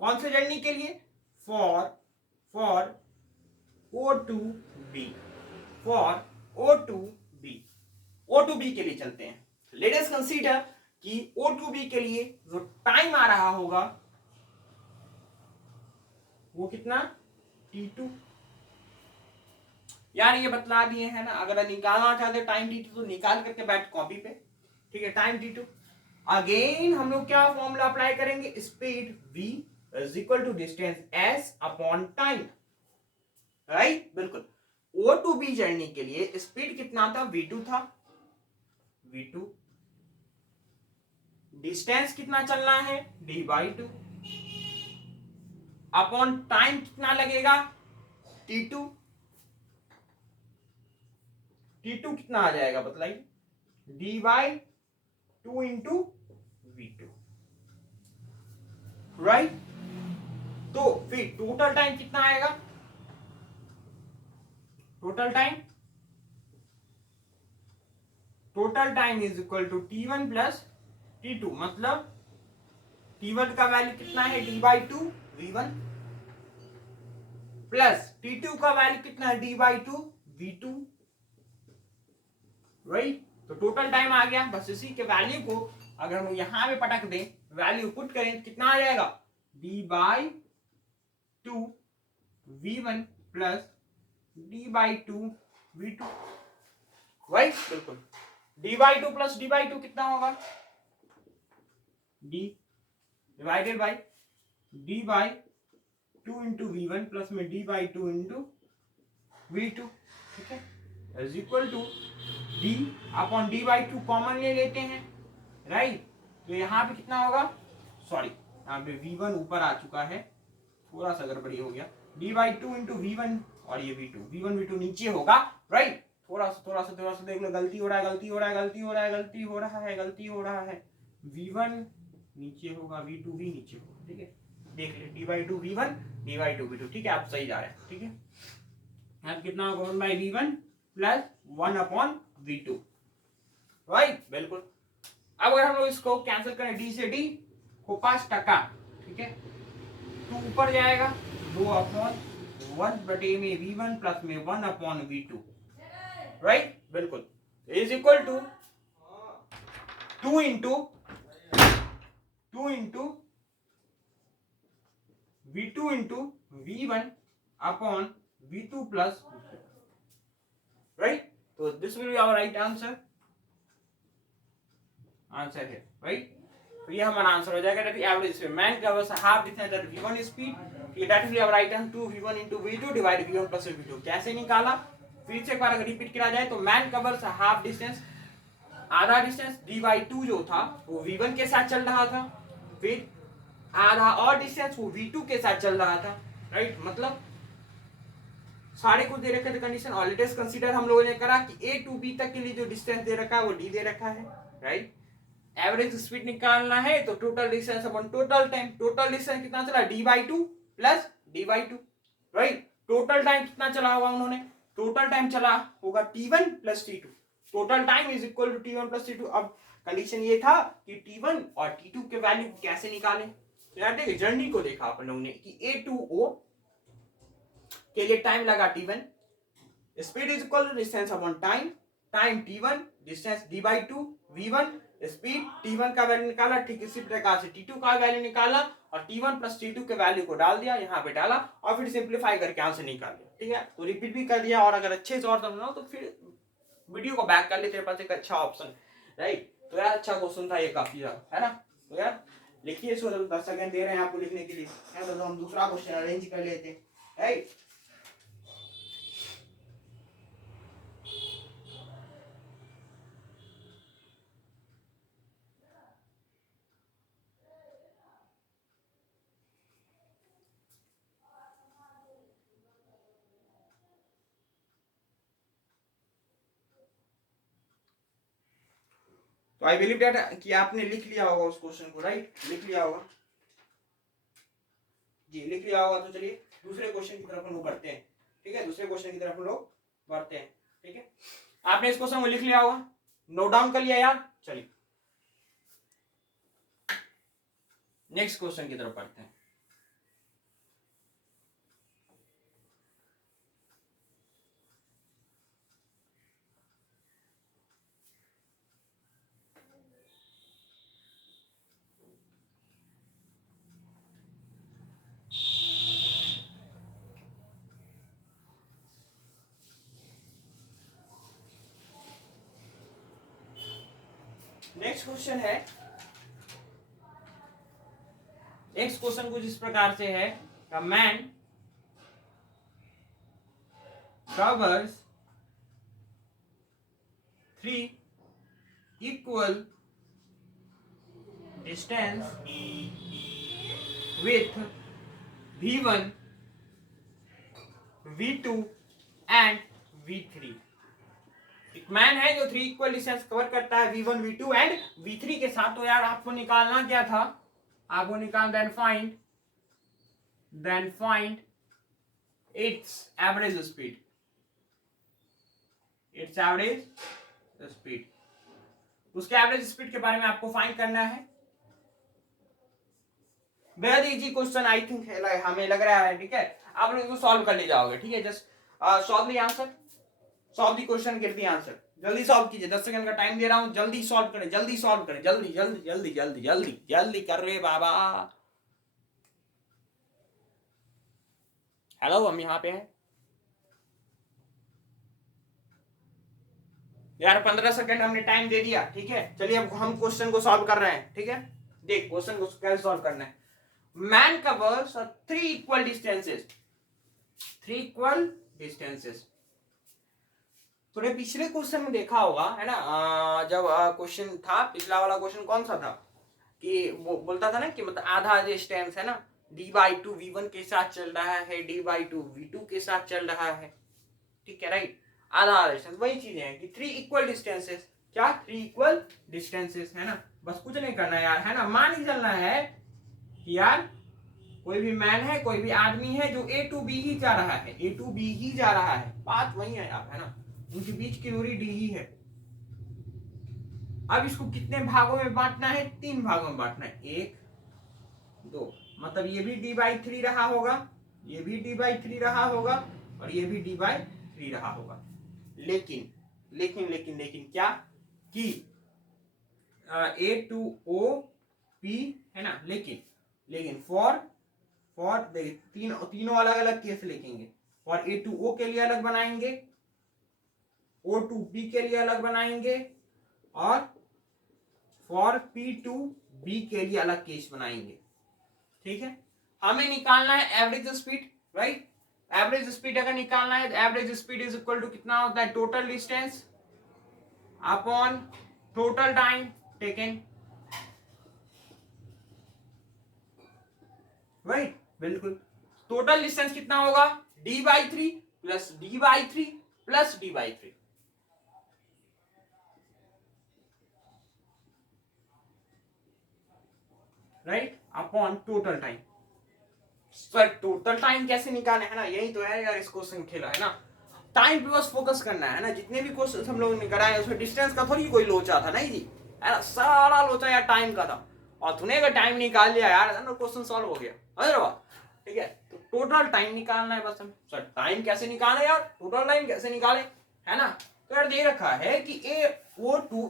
कौन से जर्नी के लिए, फॉर O2B, फॉर O2B के लिए चलते हैं। लेट अस कंसीडर कि O2B के लिए जो टाइम आ रहा होगा वो कितना, t2, यार ये बतला दिए हैं ना, अगर निकालना चाहते टाइम t2 तो निकाल करके बैठ कॉपी पे, ठीक है, टाइम t2। अगेन हम लोग क्या फॉर्मूला अप्लाई करेंगे, speed v is equal to distance s upon time, right, बिल्कुल। O2B जर्नी के लिए स्पीड कितना था, v2 था, v2, डिस्टेंस कितना चलना है, d/2, अपॉन टाइम कितना लगेगा, t2, t2 कितना आ जाएगा बतलाइए, d/2 इंटू v2, राइट। तो फिर टोटल टाइम कितना आएगा, total time is equal to t1 plus t2, मतलब t1 का वैल्यू कितना है, d/2 v1, प्लस t2 का वैल्यू कितना है, d/2 v2, राइट। तो टोटल टाइम आ गया, बस इसी के वैल्यू को अगर हम यहां पे पटक दें, वैल्यू पुट करें, कितना आ जाएगा, d/2 v1 plus d/2 v2, right, बिल्कुल। d/2 प्लस d/2 कितना होगा, d divided by d/2 into v1 plus में d/2 इंटू v2, ठीक है, is equal to d upon d/2 common ले लेते हैं, राइट। तो यहाँ पे कितना होगा, सॉरी यहाँ पे v1 ऊपर आ चुका है, थोड़ा सा गड़बड़ी हो गया, d/2 इंटू v1 और ये v1 v2 नीचे होगा, राइट। थोड़ा सा देख लो, गलती हो रहा है, v1 नीचे होगा, v2 भी नीचे होगा, ठीक है, देख ले, d/2 v1 d/2 v2, ठीक है, आप सही जा रहे हैं, ठीक है। यहाँ कितना होगा, 1/v1 plus 1 upon v2, right, बिल्कुल। अब अगर हम लोग इसको कैंसिल करें, d से d को 5%, ठीक है, तो ऊपर जाएगा 2/1 प्लस में 1/V2, राइट, बिल्कुल, is equal to 2 into V2 into V1 upon V2 plus, right, तो this will be our right answer है, राइट, तो ये हमारा आंसर हो जाएगा, that average speed man covers half distance that V1 speed, ये that will be our right answer 2V1 into V2 divide V1 plus V2। कैसे निकाला, फिर से एक बार अगर रिपीट किया जाए तो मैन कवर्स हाफ डिस्टेंस, आधा डिस्टेंस D/2 जो था वो V1 के साथ चल रहा था, फिर आधा और डिस्टेंस वो V2 के साथ चल रहा था, राइट, मतलब सारे कुछ दे रखे थे कंडीशन, और लेटेस्ट कंसीडर हम लोगों ने करा कि A to B तक के लिए जो डिस्टेंस दे रखा है वो D दे रखा है, राइट। एवरेज स्पीड निकालना है तो total distance upon total time, total distance कितना चला D/2 plus D/2, right, total time कितना चला होगा उन्होंने, टोटल टाइम चला होगा T1 plus T2, total time is equal to T1 plus T2। अब कंडीशन ये था कि T1 और T2 के वैल्यू कैसे निकालें, तो यार देखिए जर्नी को देखा अपन लोगों ने कि A to O के लिए टाइम लगा T1, speed is equal to distance upon time, time T1 distance D/2 V1 speed, T1 का वैल्यू निकाला, ठीक इसी प्रकार से T2 का वैल्यू निकाला और T1 प्लस T2 के वैल्यू को डाल दिया, यहाँ पे डाला और फिर सिंप्लीफाई करके आंसर निकाल दिया, ठीक है, तो रिपीट भी कर दिया, और अगर अच्छे से और समझना हो तो फिर वीडियो को बैक कर ले, तेरे पास एक अच्छा ऑप्शन, राइट, तो यार अच्छा क्वेश्चन था ये काफी ज्यादा, है ना, तो यार लिखिए इसको, 10 सेकंड दे रहे हैं आपको लिखने के लिए, तो हम दूसरा क्वेश्चन अरेंज कर लेते हैं, राइट। तो आई बिलीव दैट कि आपने लिख लिया होगा उस क्वेश्चन को, राइट, लिख लिया होगा जी, लिख लिया होगा, तो चलिए दूसरे क्वेश्चन की तरफ हम लोग बढ़ते हैं, ठीक है, दूसरे क्वेश्चन की तरफ हम लोग बढ़ते हैं, ठीक है, आपने इस क्वेश्चन को लिख लिया होगा, नोट डाउन कर लिया यार, चलिए नेक्स्ट क्वेश्चन की तरफ बढ़ते हैं। नेक्स्ट क्वेश्चन है, नेक्स्ट क्वेश्चन कुछ इस प्रकार से है, the man covers 3 equal distance with V1, V2 and V3। एक मैन है जो 3 इक्वल डिस्टेंस कवर करता है V1, V2 एंड V3 के साथ, तो यार आपको निकालना क्या था, आपको निकाल then find its average speed, its average speed, उसके एवरेज स्पीड के बारे में आपको फाइंड करना है। बेहद इजी क्वेश्चन आई थिंक हमें लग रहा है, ठीक है, आप लोग इसको सॉल्व कर ले जाओगे, ठीक है, just solve the answer, solve the question, get the answer, जल्दी सॉल्व कीजिए, 10 सेकंड का टाइम दे रहा हूं, जल्दी सॉल्व करें, जल्दी सॉल्व करें, जल्दी जल्दी जल्दी जल्दी जल्दी जल्दी कर रहे बाबा। हेलो, हम यहाँ पे हैं यार, 15 सेकंड हमने टाइम दे दिया, ठीक है, चलिए अब हम क्वेश्चन को सॉल्व कर रहे हैं, ठीक है, देख क्वेश्चन को कैसे सॉल्व करना है। Man covers 3 equal distances, 3 equal distances, तूने पिछले क्वेश्चन में देखा होगा, है ना, जब क्वेश्चन था, पिछला वाला क्वेश्चन कौन सा था कि वो बोलता था ना कि मतलब आधा डिस्टेंस है ना D/2 V1 के साथ चल रहा है, D/2 V2 के साथ चल रहा है, ठीक है, राइट, आधा डिस्टेंस, वही चीजें हैं कि 3 इक्वल डिस्टेंसेस, क्या 3 इक्वल डिस्टेंसेस, है ना, बस कुछ नहीं करना यार, है ना, मान ही चलना है कि यार कोई भी मैन है, कोई भी आदमी है जो A to B ही जा रहा है, A to B ही जा रहा है, बात वही है आप, है ना, उनके बीच की दूरी D ही है। अब इसको कितने भागों में बांटना है, 3 भागों में बांटना है, 1 2, मतलब ये भी d/3 रहा होगा, ये भी d/3 रहा होगा, और ये भी d/3 रहा होगा। लेकिन लेकिन लेकिन लेकिन क्या कि A2OP है ना, लेकिन फॉर देखिए तीनों अलग अलग केस लिखेंगे। फॉर A2O के लिए अलग बनाएंगे, O2P के लिए अलग बनाएंगे, और फॉर P2B के लिए अलग केस बनाएंगे। ठीक है, हमें निकालना है average speed, right. Average speed अगर निकालना है तो average speed is equal to कितना होता है, total distance upon total time taken, right, बिल्कुल। टोटल डिस्टेंस कितना होगा, d/3 plus d/3 plus d/3, right, upon total time. Sir total time कैसे निकाले, है ना, यही तो है यार इस क्वेश्चन खेला, है ना। टाइम पे बस फोकस करना है ना, जितने भी क्वेश्चन हम लोगों ने कराए उसमें डिस्टेंस का थोड़ी कोई लोचा था, नहीं जी, है ना, सारा लोचा यार टाइम का था। और तूने अगर टाइम निकाल लिया यार, है ना, क्वेश्चन सॉल्व हो गया, अरे वाह। ठीक है, तो टोटल टाइम निकालना है बस हम। सर टाइम कैसे निकाले यार, टोटल टाइम कैसे निकाले, है ना। तो यार दे रखा है कि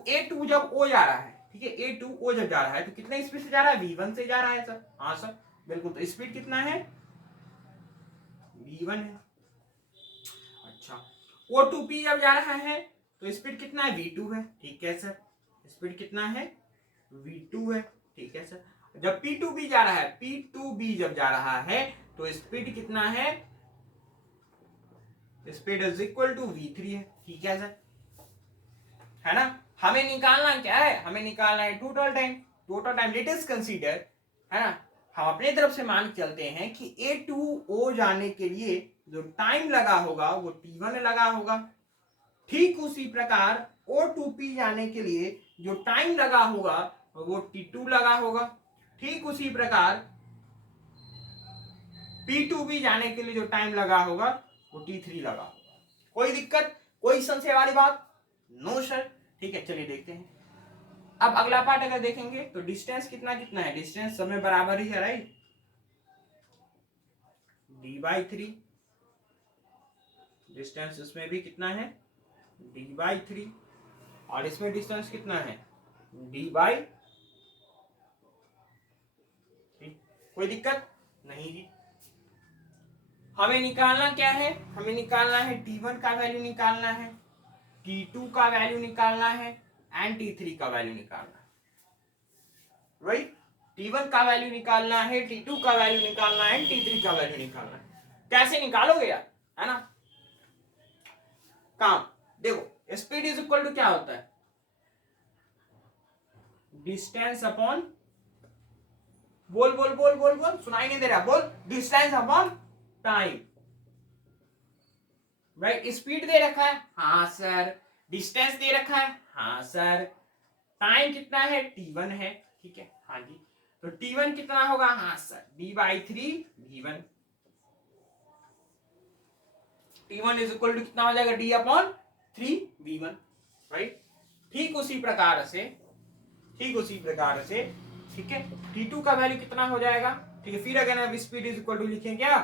A2 जब O जा रहा है, ठीक है, A2O जब जा रहा है तो कितने स्पीड से जा रहा है, V1 से जा रहा है सर। हाँ सर बिल्कुल, तो स्पीड कितना है, V1 है। अच्छा, O2P जब जा रहा है तो स्पीड कितना है, V2 है। ठीक है सर, स्पीड कितना है, V2 है। ठीक है सर, जब P2B जा रहा है, P2B जब जा रहा है तो स्पीड कितना है, speed is equal to V3 है। ठीक है सर, है ना। हमें निकालना क्या है, हमें निकालना है total time. Total time let us consider, है ना, हम अपने तरफ से मान के चलते हैं कि A2O जाने के लिए जो टाइम लगा होगा वो T1 लगा होगा। ठीक उसी प्रकार O2P जाने के लिए जो टाइम लगा होगा वो T2 लगा होगा। ठीक उसी प्रकार P2B जाने के लिए जो टाइम लगा होगा वो T3 लगा होगा। कोई दिक्कत, कोई संशय वाली बात, नो सर। ठीक है, चलिए देखते हैं। अब अगला पार्ट अगर देखेंगे तो डिस्टेंस कितना कितना है, डिस्टेंस सब में बराबर ही है, राइट, d/3। डिस्टेंस इसमें भी कितना है, d/3, और इसमें डिस्टेंस कितना है, d/3। कोई दिक्कत नहीं जी। हमें निकालना क्या है, हमें निकालना है T1 का वैल्यू निकालना है, T2 का वैल्यू निकालना है, एंड T3 का वैल्यू निकालना है, राइट। T1 का वैल्यू निकालना है, T2 का वैल्यू निकालना है, T3 का वैल्यू निकालना है। कैसे निकालोगे यार, है ना। काम देखो, स्पीड इज इक्वल टू क्या होता है, डिस्टेंस अपॉन, बोल बोल बोल बोल बोल, सुनाई नहीं दे रहा, बोल, distance upon time, right. Speed दे रखा है, हाँ सर। डिस्टेंस दे रखा है, हाँ सर। टाइम कितना है, T1 है। ठीक है, हाँ जी, तो T1 कितना होगा, हाँ sir, d/3 V1। T1 is equal to कितना हो जाएगा, d/3 V1, राइट। ठीक उसी प्रकार से, ठीक है, T2 का वैल्यू कितना हो जाएगा। ठीक है, फिर अगर अब स्पीड इज इक्वल टू लिखें क्या,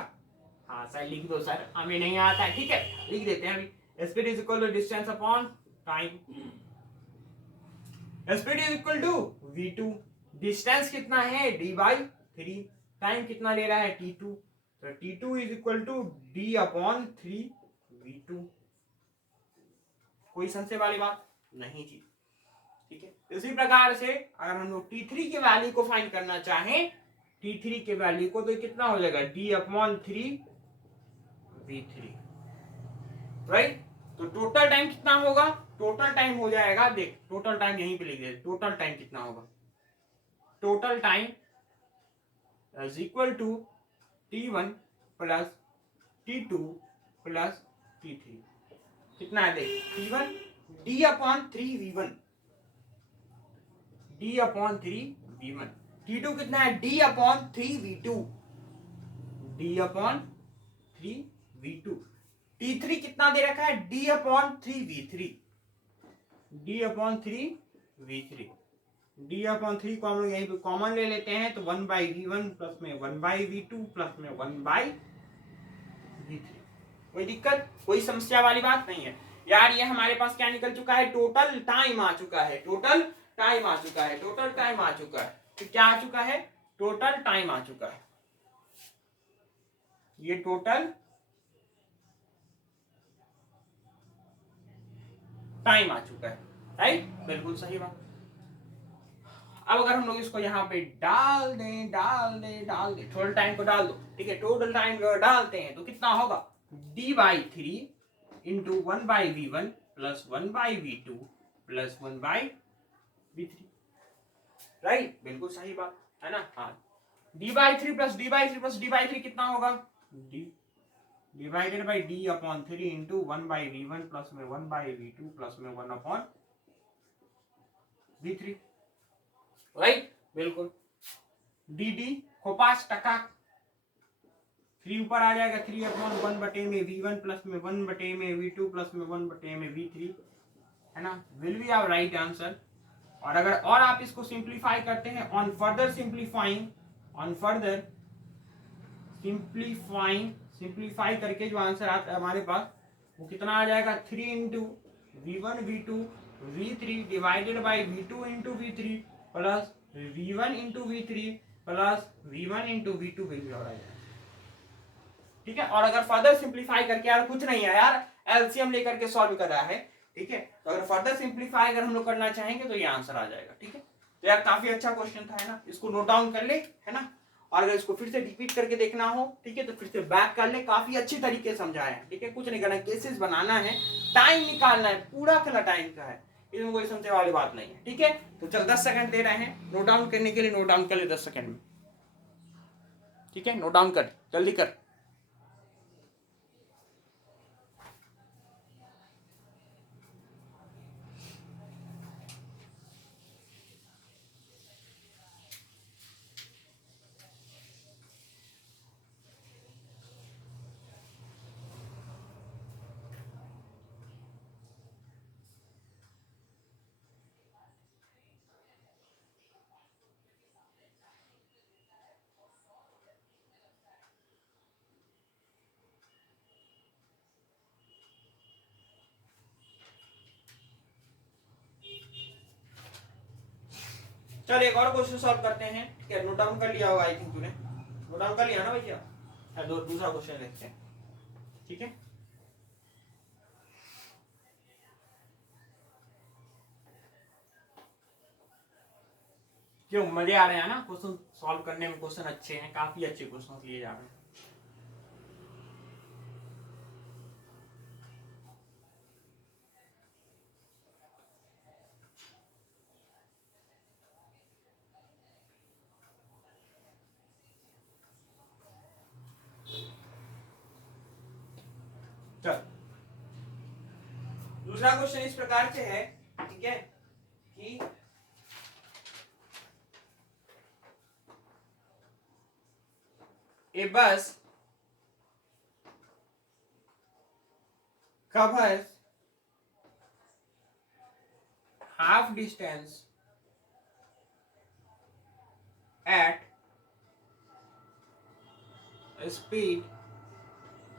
हाँ सर लिख दो सर, हमें नहीं आता है, ठीक है, लिख देते हैं अभी। Speed is equal to distance upon time, speed is equal to V2, distance कितना है, d/3, टाइम कितना ले रहा है, T2, तो T2 is equal to d/3 V2। कोई संशय वाली बात नहीं जी। ठीक है, इसी प्रकार से अगर हम लोग T3 की वैल्यू को फाइंड करना चाहें, T3 के वैल्यू को, तो कितना हो जाएगा, d/3 V3, राइट। तो टोटल टाइम कितना होगा, टोटल टाइम हो जाएगा, देख टोटल टाइम यहीं पे लिख दे, टोटल टाइम कितना होगा, total time is equal to T1 plus T2 plus T3। कितना है देख, T1 d/3 V1, d/3 V1, T2 कितना है, d/3 V2, d/3 V2, T3 कितना दे रखा है, d/3 V3, d/3 V3, D upon 3 को हम लोग यहीं पे कॉमन ले लेते हैं, तो 1/v1 प्लस में 1/v2 प्लस में 1/v3। कोई दिक्कत, कोई समस्या वाली बात नहीं है यार। ये हमारे पास क्या निकल चुका है, टोटल टाइम आ चुका है, टोटल टाइम आ चुका है, टोटल टाइम आ चुका है। तो क्या आ चुका है, टोटल टाइम आ चुका है। ये टोटल टाइम आ चुका है, राइट, बिल्कुल सही बात। अब अगर हम लोग इसको यहाँ पे डाल दें टोटल टाइम को डाल दो, ठीक है। टोटल टाइम डालते हैं तो कितना होगा, d/3 into 1/v1 plus 1/v2 plus 1/v3, right, बिल्कुल सही बात है ना। हाँ, d/3 plus d/3 plus d/3 कितना होगा, d divided by d upon 3 into 1/v1 plus में 1/v2 प्लस में 1/v3, राइट, बिल्कुल। dd को 5%, 3 ऊपर आ जाएगा, 3 अपॉन 1 में v1 प्लस में 1 में v2 प्लस में 1 में v3, है ना, will be our right answer. और अगर और आप इसको सिंप्लीफाई करते हैं, ऑन फर्दर सिंप्लीफाई करके जो आंसर आता है हमारे पास, वो कितना आ जाएगा, 3 into v1 v2 v3 divided by v2 into v3 plus v1 into v3 plus v1 into v2 will be our, ठीक है। और अगर फर्दर सिंप्लीफाई करके, यार कुछ नहीं है यार, एलसीएम लेकर के सॉल्व कर रहा है, ठीक है। तो अगर फर्दर सिंप्लीफाई अगर हम लोग करना चाहेंगे तो ये आंसर आ जाएगा, ठीक है। तो यार काफी अच्छा क्वेश्चन था, है ना, इसको नोट डाउन कर ले, है ना। और अगर इसको फिर से रिपीट करके देखना हो, ठीक है, तो फिर से बैक कर ले, काफी अच्छी तरीके से समझाया है, ठीक है। कुछ नहीं करना, केसेस बनाना है, टाइम निकालना है, पूरा खुला टाइम का है, इसमें कोई समझने वाली बात नहीं है, ठीक है। तो चल 10 सेकंड दे रहे हैं नोट डाउन करने के लिए, नोट डाउन कर ले 10 सेकंड में, ठीक है। नोट डाउन कर, जल्दी कर। चल एक और क्वेश्चन सॉल्व करते हैं, ठीक है। नोट डाउन कर लिया होगा, आई थिंक तूने नोट डाउन कर लिया ना भैया। दूसरा क्वेश्चन देखते हैं, ठीक है। क्यों मजे आ रहे हैं ना क्वेश्चन सॉल्व करने में, क्वेश्चन अच्छे हैं, काफी अच्छे क्वेश्चन लिए जा रहे हैं। चल दूसरा क्वेश्चन इस प्रकार से है, ठीक है, कि a bus covers half distance at speed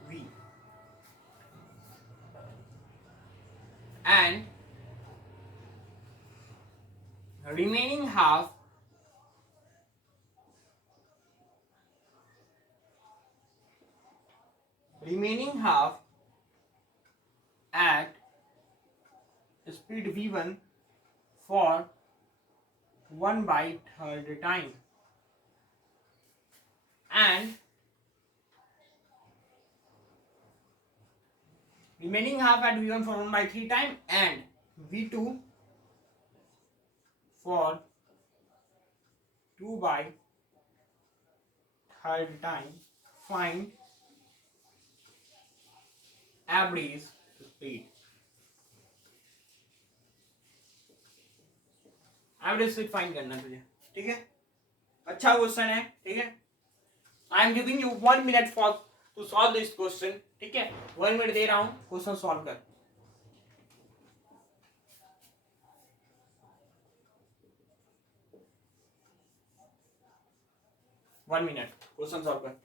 v and remaining half at speed v1 for 1/3 time, and remaining half at v1 for 1/3 time and v2 for 2/3 time. Find average speed. Average speed find करना तुझे, ठीक है। अच्छा question है, ठीक है। I am giving you 1 minute for to solve this question, ठीक है। 1 मिनट दे रहा हूं, क्वेश्चन सॉल्व कर। 1 मिनट क्वेश्चन सॉल्व कर।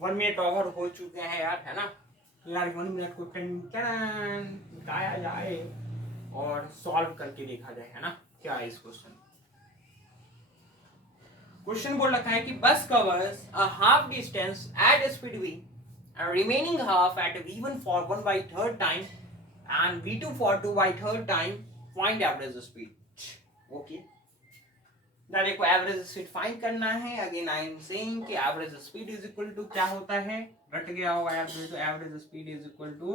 वन मिनट ओवर हो चुके हैं यार, है ना। यार 1 मिनट को बताया जाए और सॉल्व करके देखा जाए, है ना, क्या है इस क्वेश्चन। क्वेश्चन बोल रखा है कि bus covers a half distance at speed v and remaining half at v1 for 1/3 time and v2 for 2/3 time, find average speed। Okay, ना देखो एवरेज स्पीड फाइंड करना है। अगेन आई एम सेइंग कि average speed is equal to क्या होता है, रट गया होगा यार, तो average speed is equal to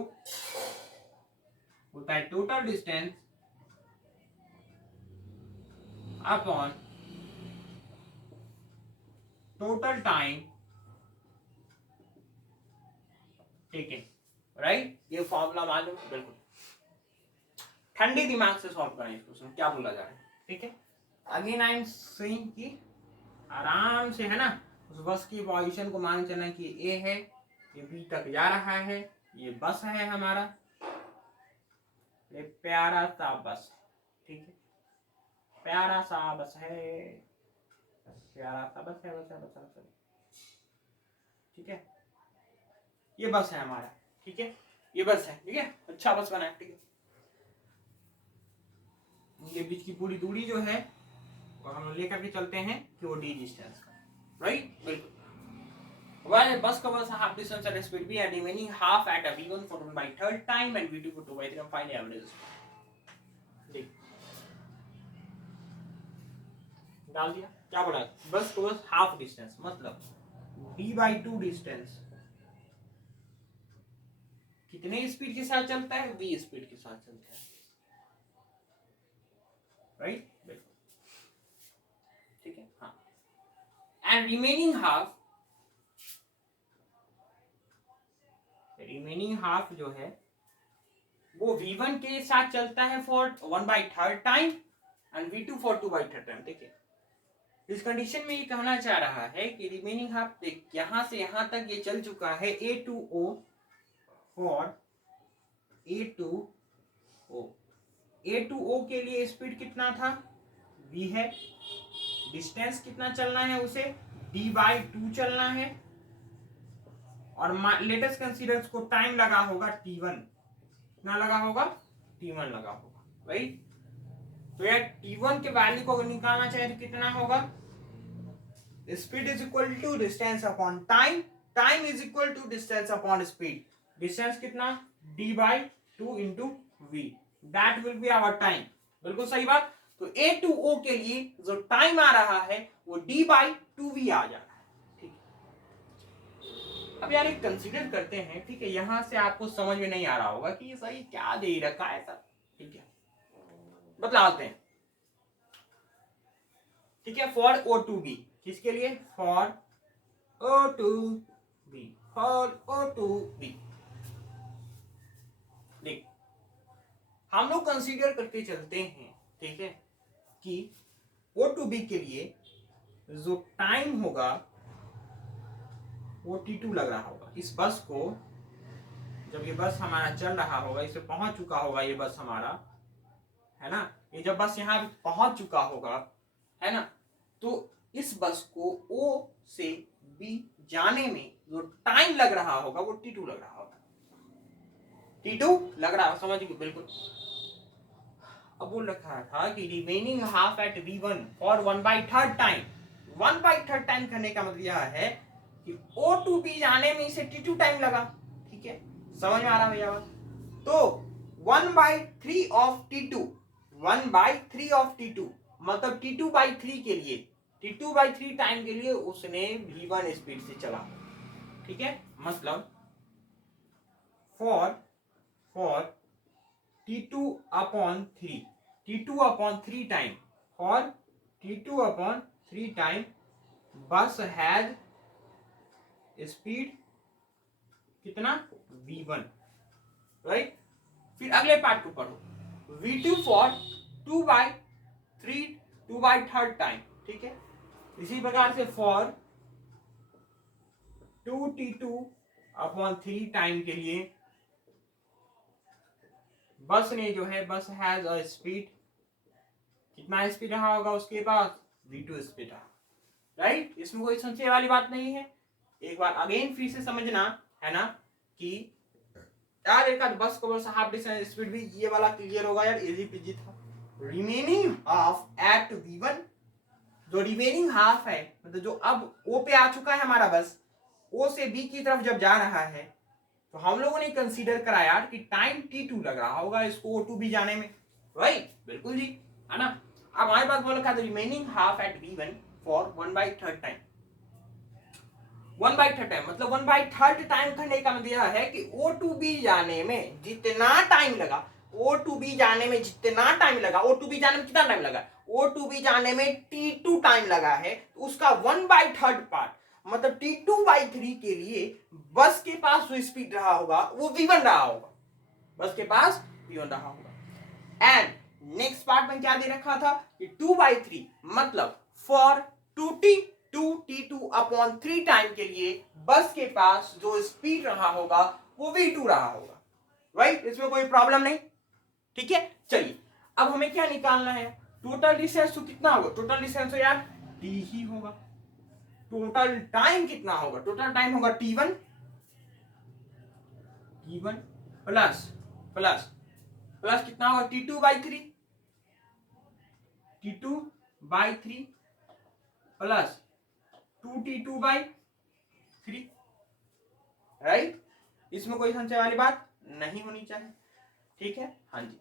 होता है total distance upon total time taken, right. ये फॉर्मूला मालूम, बिल्कुल ठंडे दिमाग से सॉल्व करें इस क्वेश्चन, क्या बोला जा रहा है, ठीक है। अगेन आई एम सेइंग कि आराम से, है ना, उस बस की पोजीशन को मान चलना कि ए है, ये बी तक जा रहा है, ये बस है हमारा, ये प्यारा सा बस, ठीक है, प्यारा सा बस है, प्यारा सा बस है, बस है, ठीक है, ये बस है हमारा, ठीक है, ये बस है, ठीक है, अच्छा बस बना है, ठीक है। ये बीच की पूरी दूरी जो है और हम लेकर के चलते हैं कि वो डी डिस्टेंस का, राइट, बिल्कुल। While bus covers a half distance at speed v and remaining half at a v1 for 1/3 time and v2 for 2/3, find average speed। डाल दिया, क्या बोला, बस कवर्स हाफ डिस्टेंस मतलब d/2 डिस्टेंस कितने speed के साथ चलता है, v स्पीड के साथ चलता है, राइट, बिल्कुल, ठीक है, हाँ। एंड रिमेनिंग हाफ जो है वो v1 के साथ चलता है for 1/3 time and v2 for 2/3 time. देखिए इस कंडीशन में ये कहना चाह रहा है कि रिमेनिंग हाफ, देख यहां से यहां तक ये चल चुका है a to o for a to o के लिए स्पीड कितना था, v है, डिस्टेंस कितना चलना है उसे d/2 चलना है, और लेटेस्ट कंसीडर को टाइम लगा होगा t1, कितना लगा होगा, t1 लगा होगा, राइट। तो यार t1 के वैल्यू को अगर निकालना चाहे तो कितना होगा, speed is equal to distance upon time, time is equal to distance upon speed, distance कितना d/2 into v, that will be our time, बिल्कुल सही बात। तो a to o के लिए जो टाइम आ रहा है वो d/2v आ जा रहा है, ठीक है। अब यार एक कंसीडर करते हैं, ठीक है, यहां से आपको समझ में नहीं आ रहा होगा कि ये सही क्या दे रखा है सर, ठीक है, बतलाते हैं, ठीक है। फॉर O2B, किसके लिए, फॉर O2B, फॉर O2B, देख हम लोग कंसीडर करके चलते हैं, ठीक है, कि O2B के लिए जो टाइम होगा वो T2 लग रहा होगा। इस बस को जब ये बस हमारा चल रहा होगा, इसे पहुंच चुका होगा ये बस हमारा, है ना, ये जब बस यहाँ पहुंच चुका होगा, है ना, तो इस बस को O से B जाने में जो टाइम लग रहा होगा वो T2 लग रहा होगा, T2 लग रहा है, समझ गए, बिल्कुल। अब बोल रखा था कि remaining half at v1 for 1/3 time, 1/3 time करने का मतलब यह है कि ओ टू बी जाने में इसे T2 टाइम लगा। ठीक है, समझ में आ रहा भैया बात? तो 1/3 ऑफ T2, 1/3 ऑफ T2 मतलब T2/3 के लिए, T2/3 टाइम के लिए उसने V1 स्पीड से चला। ठीक है, मतलब for T2/3, T2/3 time, for T2/3 time बस हैज स्पीड कितना, V1, राइट। फिर अगले पार्ट को पढ़ो, V2 फॉर 2/3 टाइम। ठीक है, इसी प्रकार से फॉर 2T2/3 टाइम के लिए बस ने जो है, बस हैज अ स्पीड, कितना स्पीड रहा होगा उसके पास, V2 स्पीड रहा, राइट। इसमें कोई संशय वाली बात नहीं है। एक बार अगेन फिर से समझना है ना कि यार एक बस को बस हाफ डिस्टेंस स्पीड भी ये वाला क्लियर होगा यार, इजी पीजी था। रिमेनिंग हाफ एट V1, जो रिमेनिंग हाफ है मतलब जो अब O पे आ चुका है हमारा बस, O से B की तरफ जब जा रहा है तो हम लोगों ने कंसीडर करा यार कि टाइम T2 लग रहा होगा इसको O to B जाने में, राइट, बिल्कुल जी, है ना। अब हमारे पास बोल रखा है remaining half at V1 for 1/3 time, 1/3 time मतलब 1/3 टाइम करने का मतलब यह है कि O to B जाने में जितना टाइम लगा, O to B जाने में जितना टाइम लगा, O to B जाने में कितना टाइम लगा, O to B जाने में T2 टाइम लगा है, तो उसका 1/3 पार्ट मतलब T2/3 के लिए बस के पास जो स्पीड रहा होगा वो V1 रहा होगा, बस के पास V1 रहा होगा। एंड नेक्स्ट पार्ट में क्या दे रखा था कि 2/3 मतलब फॉर 2T2/3 टाइम के लिए बस के पास जो स्पीड रहा होगा वो V2 रहा होगा, राइट। इसमें कोई प्रॉब्लम नहीं। ठीक है, चलिए अब हमें क्या निकालना है, टोटल डिस्टेंस तो कितना होगा, टोटल डिस्टेंस तो यार D ही होगा। टोटल टाइम कितना होगा, टोटल टाइम होगा T1 प्लस प्लस प्लस कितना होगा T2/3 प्लस 2T2/3, राइट। इसमें कोई संशय वाली बात नहीं होनी चाहिए। ठीक है, हाँ जी।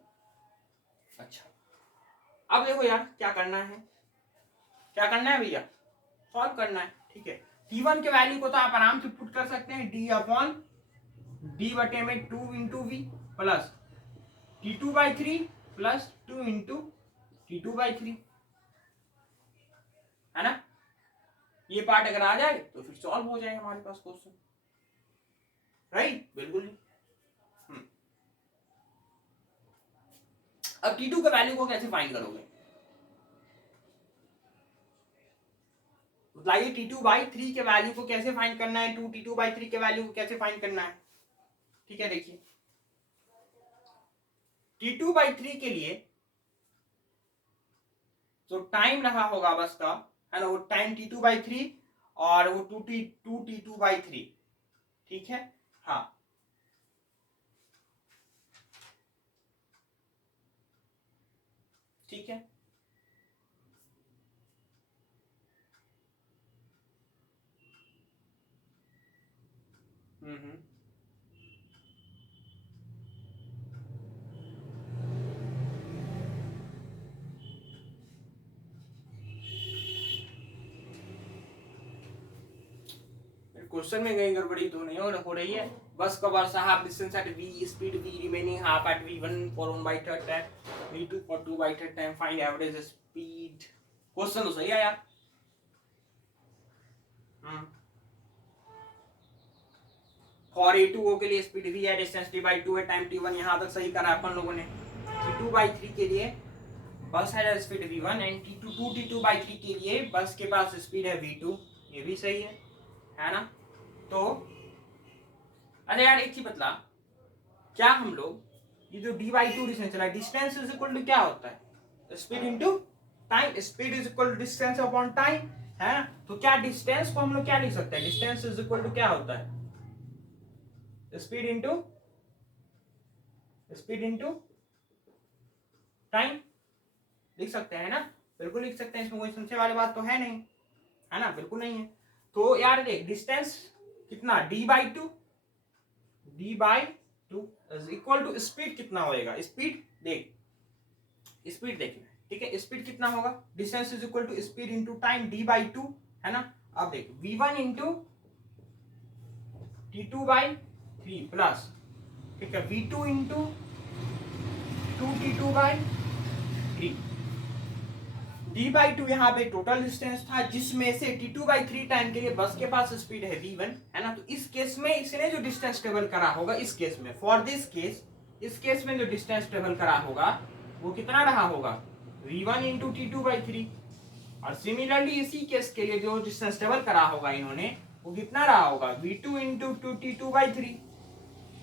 अच्छा, अब देखो यार क्या करना है, क्या करना है भैया, सॉल्व करना है। ठीक है, T1 के वैल्यू को तो आप आराम से पुट कर सकते हैं, D/2 into V plus T2/3 plus 2 into T2/3, है ना। ये पार्ट अगर आ जाए तो फिर सॉल्व हो जाएगा हमारे पास क्वेश्चन, राइट, बिल्कुल। अब T2 के वैल्यू को कैसे फाइंड करोगे, बताइए T2/3 के वैल्यू को कैसे फाइंड करना है, 2T2/3 के वैल्यू को कैसे फाइंड करना है। ठीक है, देखिए T2/3 के लिए जो टाइम रहा होगा बस का, है ना, वो टाइम T2/3 और वो 2T2/3, ठीक है, हाँ। ठीक है, क्वेश्चन में कहीं गड़बड़ी तो नहीं हो रही है। Bus cover half distance at V, speed V remaining half at V1 for 1/3 time, V2 for 2/3 time, find average speed. Question तो सही है यार। फॉर A2O के लिए स्पीड V है, डिस्टेंस T/2 है, टाइम T1, यहां तक सही करा अपन लोगों ने। T2/3 के लिए बस है स्पीड V1 एंड T2/3 के लिए बस के पास स्पीड है V2, ये भी सही है ना। तो अरे यार एक चीज बतला, क्या हम लोग ये जो D/2 डिस्टेंस चला, डिस्टेंस इज इक्वल टू क्या होता है, speed into time, speed is equal to distance upon time, है ना। तो क्या डिस्टेंस को हम लोग क्या लिख सकते हैं, डिस्टेंस इज इक्वल टू क्या होता है, स्पीड इनटू टाइम लिख सकते हैं ना, बिल्कुल लिख सकते हैं, इसमें कोई संशय वाली बात तो है नहीं, है ना, बिल्कुल नहीं है। तो यार देख डिस्टेंस कितना d/2 is equal to speed कितना होएगा, स्पीड देख, स्पीड देखना, ठीक है, स्पीड कितना होगा, distance is equal to speed into time d/2 है ना। अब देख v1 इंटू t2/3 प्लस, ठीक है, v2 इंटू 2t2/3 d/2 यहाँ पे टोटल डिस्टेंस था जिसमें से t2/3 टाइम के लिए बस के पास स्पीड है v1 है ना। तो इस केस में इसने जो डिस्टेंस ट्रेवल करा होगा, इस केस में फॉर दिस केस, इस केस में जो डिस्टेंस ट्रेवल करा होगा वो कितना रहा होगा, v1 इंटू t2/3। और सिमिलरली इसी केस के लिए जो डिस्टेंस ट्रेवल करा होगा इन्होंने वो कितना रहा होगा, v2 इंटू 2t2/3,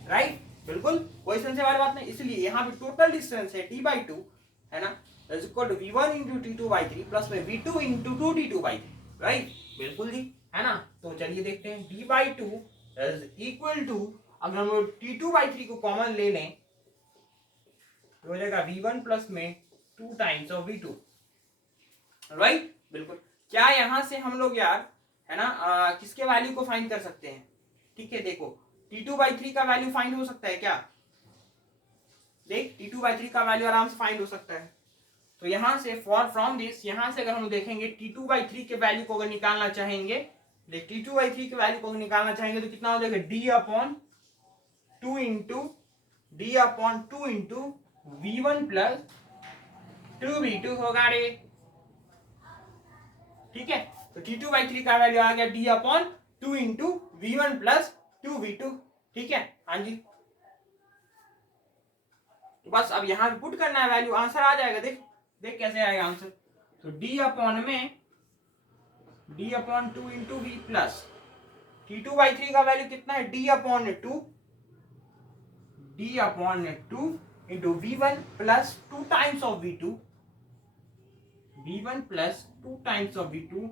राइट। बिल्कुल कोई संशय वाली बात नहीं। इसलिए यहाँ पे टोटल डिस्टेंस है t/2 है ना, is equal to v1 into t2/3 plus में v2 इंटू 2t2/3, राइट। बिल्कुल जी, है ना। तो चलिए देखते हैं d/2 इज इक्वल टू, अगर हम लोग t2/3 को कॉमन ले लें तो हो जाएगा v1 प्लस में 2 टाइम्स ऑफ v2, राइट। बिल्कुल, क्या यहाँ से हम लोग यार है ना किसके वैल्यू को फाइंड कर सकते हैं, ठीक है। देखो t2/3 का वैल्यू फाइंड हो सकता है क्या, देख t2/3 का वैल्यू आराम से फाइंड हो सकता है। तो यहां से फ्रॉम दिस, यहां से अगर हम देखेंगे t2/3 के वैल्यू को अगर निकालना चाहेंगे, देख t2/3 के वैल्यू को निकालना चाहेंगे तो कितना हो जाएगा, d/2 into v1 plus 2v2 होगा रे, ठीक है। तो t2/3 का वैल्यू आ गया d/2 into v1 plus 2v2, ठीक है। हाँ जी, तो बस अब यहां पे पुट करना है वैल्यू, आंसर आ जाएगा। देख देख कैसे आएगा आंसर। तो d/2 into v plus t2/3 का वैल्यू कितना है, d/2 into v1 plus 2 times of v2 plus 2 times of v2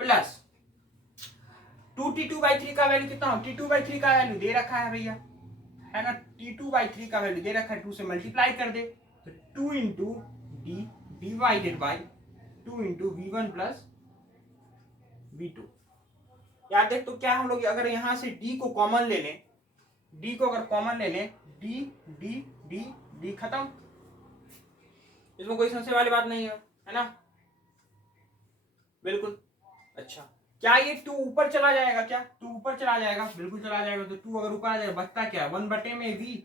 plus 2t2/3 का वैल्यू कितना हो, t2/3 का वैल्यू दे रखा है भैया, है ना। t2/3 का वैल्यू दे रखा है, 2 से मल्टीप्लाई कर दे तो 2 into d divided by 2 into v1 plus v2। यार देख, तो क्या हम लोग अगर यहां से d को कॉमन ले लें, d को अगर कॉमन ले लें, d d d d खत्म, इसमें कोई संशय वाली बात नहीं है ना। बिल्कुल। अच्छा, क्या ये 2 ऊपर चला जाएगा, क्या 2 ऊपर चला जाएगा, बिल्कुल चला जाएगा। तो 2 अगर ऊपर आ जाएगा बचता क्या, 1 में v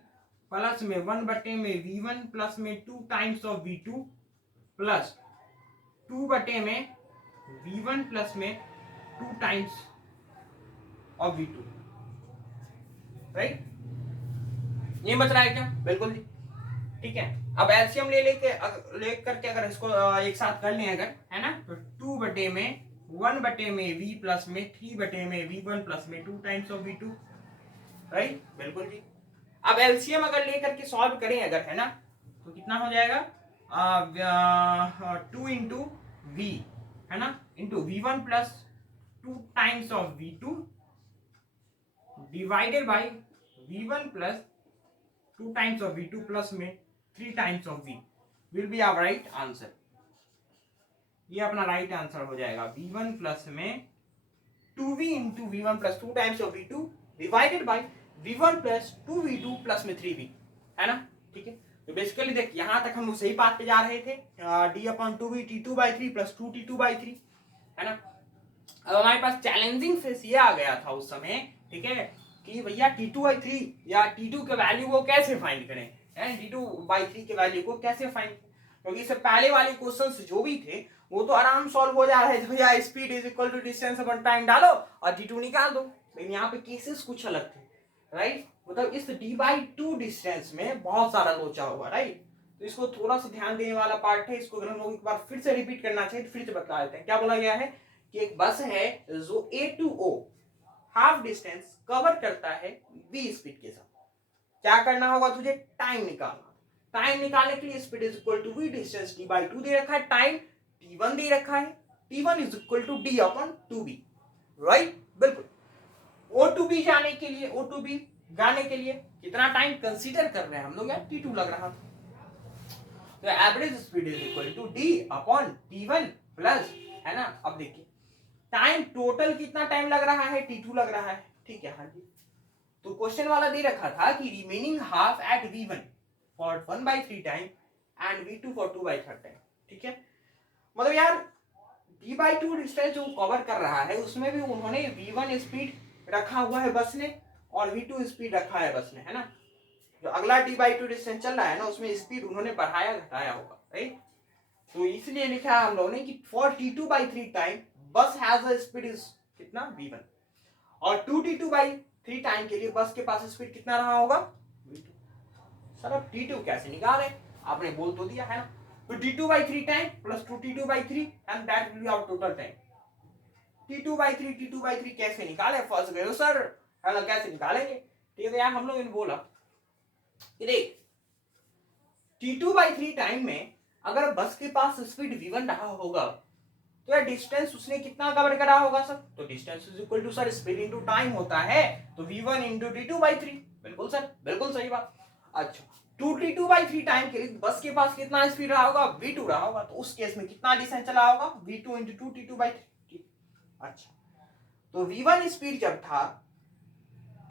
प्लस में 1 में v1 प्लस में 2 टाइम्स ऑफ v2 प्लस 2 में v1 प्लस में 2 टाइम्स ऑफ v2, राइट। ये बच रहा है क्या, बिल्कुल जी, ठीक है। अब एलसीएम ले करके अगर इसको एक साथ कर लें अगर, है ना, तो 2 में 1 में v प्लस में 3 में v1 प्लस में 2 टाइम्स ऑफ v2, राइट। बिल्कुल जी। अब एलसीएम अगर ले करके सॉल्व करें अगर, है ना, तो कितना हो जाएगा, 2 इंटू वी, है ना, into v1 plus 2 times of v2 divided by v1 plus 2 times of v2 plus में 3 times of v will be our right answer. ये अपना राइट आंसर हो जाएगा, v1 प्लस में 2v into v1 plus 2 times of v2 divided by v1 plus 2v2 plus में 3v, है ना, ठीक है। तो बेसिकली देख, यहां तक हम लोग सही बात पे जा रहे थे, d/2v t2/3 प्लस 2t2/3, है ना। अब हमारे पास चैलेंजिंग फेस ये आ गया था उस समय, ठीक है, कि भैया t2/3 या t2 के वैल्यू को कैसे फाइंड करें, t2/3 के वैल्यू को कैसे फाइंड, क्योंकि इससे पहले वाले क्वेश्चंस जो भी थे वो तो आराम सॉल्व हो जा रहे थे, भैया speed is equal to distance upon time डालो और t2 निकाल दो। लेकिन यहाँ पे केसेस कुछ अलग थे, राइट। मतलब इस d/2 डिस्टेंस में बहुत सारा लोचा हुआ, राइट। तो इसको थोड़ा सा ध्यान देने वाला पार्ट है, इसको अगर हम लोग एक बार फिर से रिपीट करना चाहिए तो फिर से बता देते हैं। क्या बोला गया है कि एक बस है जो A to O half distance cover करता है v स्पीड के साथ। क्या करना होगा तुझे, टाइम निकालना। टाइम निकालने के लिए speed is equal to v distance d/2 दे रखा है, टाइम t1 दे रखा है, t1 is equal to d/2v, right. बिल्कुल। O to B जाने के लिए, O to B जाने के लिए कितना टाइम कंसीडर कर रहे हैं हम लोग, यार t2 लग रहा था। तो average speed is equal to d/t1 plus, है ना। अब देखिए टाइम टोटल कितना टाइम लग रहा है, T2 लग रहा है, ठीक है। हाँ जी, तो क्वेश्चन वाला दे रखा था कि remaining half at V1 for 1/3 time and V2 for 2/3 time, ठीक है। मतलब यार D/2 डिस्टेंस जो कवर कर रहा है उसमें भी उन्होंने V1 स्पीड रखा हुआ है बस ने और V2 स्पीड रखा है बस ने, है ना। जो अगला D/2 डिस्टेंस चल रहा है ना उसमें स्पीड उन्होंने बढ़ाया घटाया होगा, राइट। तो इसलिए लिखा है हम लोगों ने कि फॉर T2/3 टाइम बस हैज अ स्पीड इज कितना V1 और 2T2/3 टाइम के लिए बस के पास स्पीड कितना रहा होगा V2। सर अब T2 कैसे निकाले, आपने बोल तो दिया है ना। तो T2/3 time plus 2T2/3 and that will be our total time. T2/3 कैसे निकाले, फंस गए हो सर, है ना, कैसे निकालेंगे। ठीक है यार, हम लोग ने बोला कि देख T2/3 टाइम में अगर बस के पास स्पीड V1 रहा होगा तो यार डिस्टेंस उसने कितना कवर करा होगा सर, तो distance is equal to sir speed into time होता है, तो V1 इंटू T2/3। बिल्कुल सर, बिल्कुल सही बात। अच्छा 2T2/3 टाइम के लिए बस के पास कितना स्पीड रहा होगा, V2 रहा होगा, तो उस केस में कितना डिस्टेंस चला होगा, V2 इंटू 2T2/3। अच्छा तो V1 स्पीड जब था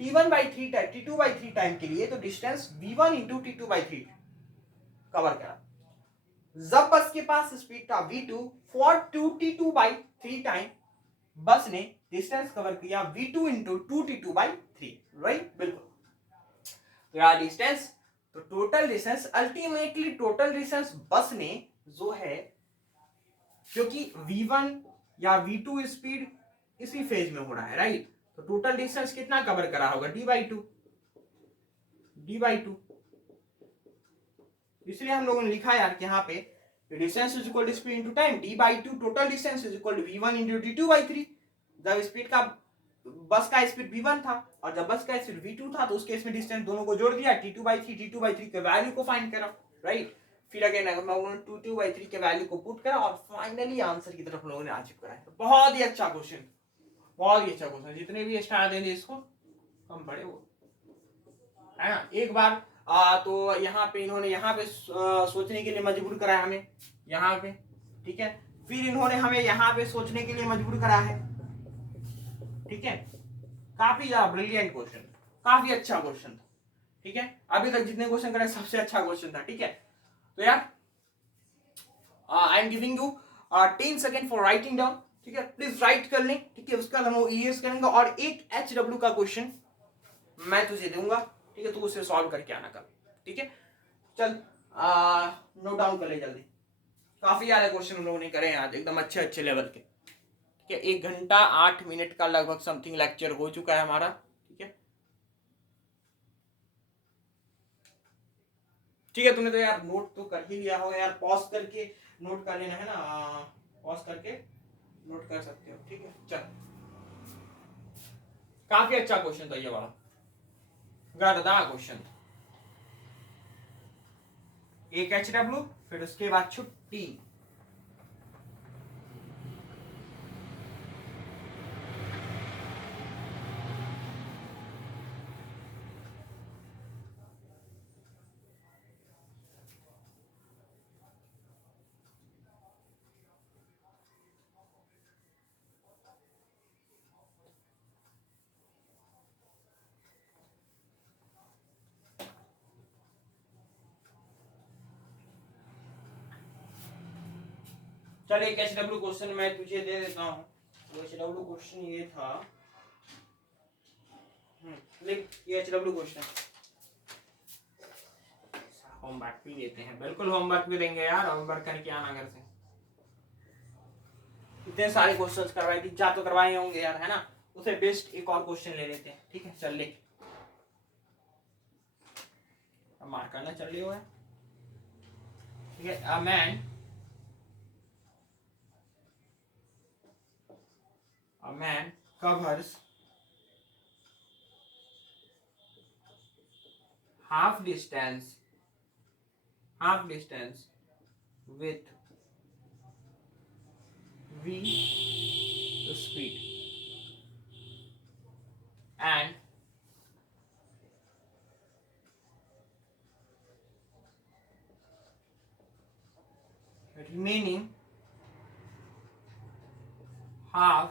T2/3 टाइम के लिए तो distance V1 into T2/3 cover करा। जब बस के पास स्पीड था V2 फॉर 2T2/3 टाइम बस ने डिस्टेंस कवर किया V2 इंटू 2T2/3, राइट। बिल्कुल, तो यार डिस्टेंस, तो total distance ultimately total distance बस ने जो है, क्योंकि V1 या V2 स्पीड इसी फेज में हो रहा है, राइट। तो टोटल डिस्टेंस कितना कवर करा होगा D/2, इसलिए हम लोगों ने लिखा यार कि यहाँ पे distance is equal to speed into time, D/2 total distance is equal to V1 into T2/3। जब स्पीड का बस का स्पीड V1 था और जब बस का स्पीड V2 था तो उस केस में डिस्टेंस दोनों को जोड़ दिया, T2/3 के वैल्यू को फाइंड करा, राइट। फिर अगेन हम लोगों ने 2T/3 के वैल्यू को पुट करा और फाइनली आंसर की तरफ हम लोगों ने अचीव करा है। बहुत ही अच्छा क्वेश्चन, बहुत ही अच्छा क्वेश्चन, जितने भी स्टार देंगे इसको कम पड़े वो, है ना। एक बार तो यहाँ पे इन्होंने यहाँ पे सोचने के लिए मजबूर करा है हमें यहाँ पे, ठीक है। फिर इन्होंने हमें यहाँ पे सोचने के लिए मजबूर करा है, ठीक है। काफी ज्यादा ब्रिलियंट क्वेश्चन, काफी अच्छा क्वेश्चन था, ठीक है। अभी तक जितने क्वेश्चन करे सबसे अच्छा क्वेश्चन था, ठीक है। तो यार आई am giving you 10 second for writing down, ठीक है। प्लीज राइट कर लें, ठीक है। उसका हम ईएस करेंगे और एक HW का क्वेश्चन मैं तुझे दूंगा, ठीक है, तू उसे सॉल्व करके आना कल, ठीक है। चल नोट डाउन कर ले जल्दी। काफी ज्यादा क्वेश्चन हम लोगों ने करे हैं आज, एकदम अच्छे अच्छे लेवल के, ठीक है। 1 घंटा 8 मिनट का लगभग समथिंग लेक्चर हो चुका है हमारा, ठीक है। ठीक है, तूने तो यार नोट तो कर ही लिया होगा यार, पॉज करके नोट कर लेना, है ना। पॉज करके नोट कर सकते हो, ठीक है। चल काफी अच्छा क्वेश्चन था ये वाला, गदा क्वेश्चन। एक HW फिर उसके बाद छुट्टी। चल एक HW क्वेश्चन मैं तुझे दे देता हूँ। HW क्वेश्चन ये था, लिख ये HW क्वेश्चन। होमवर्क भी देते हैं, बिल्कुल होमवर्क भी देंगे यार, होमवर्क करके आना घर से। इतने सारे क्वेश्चंस करवाए, 3-4 तो करवाए होंगे यार, है ना। उसे बेस्ट एक और क्वेश्चन ले लेते हैं, ठीक है। चल लिख, अब मार्क करना चल रही हो है, ठीक है। A man covers half distance with v speed and remaining half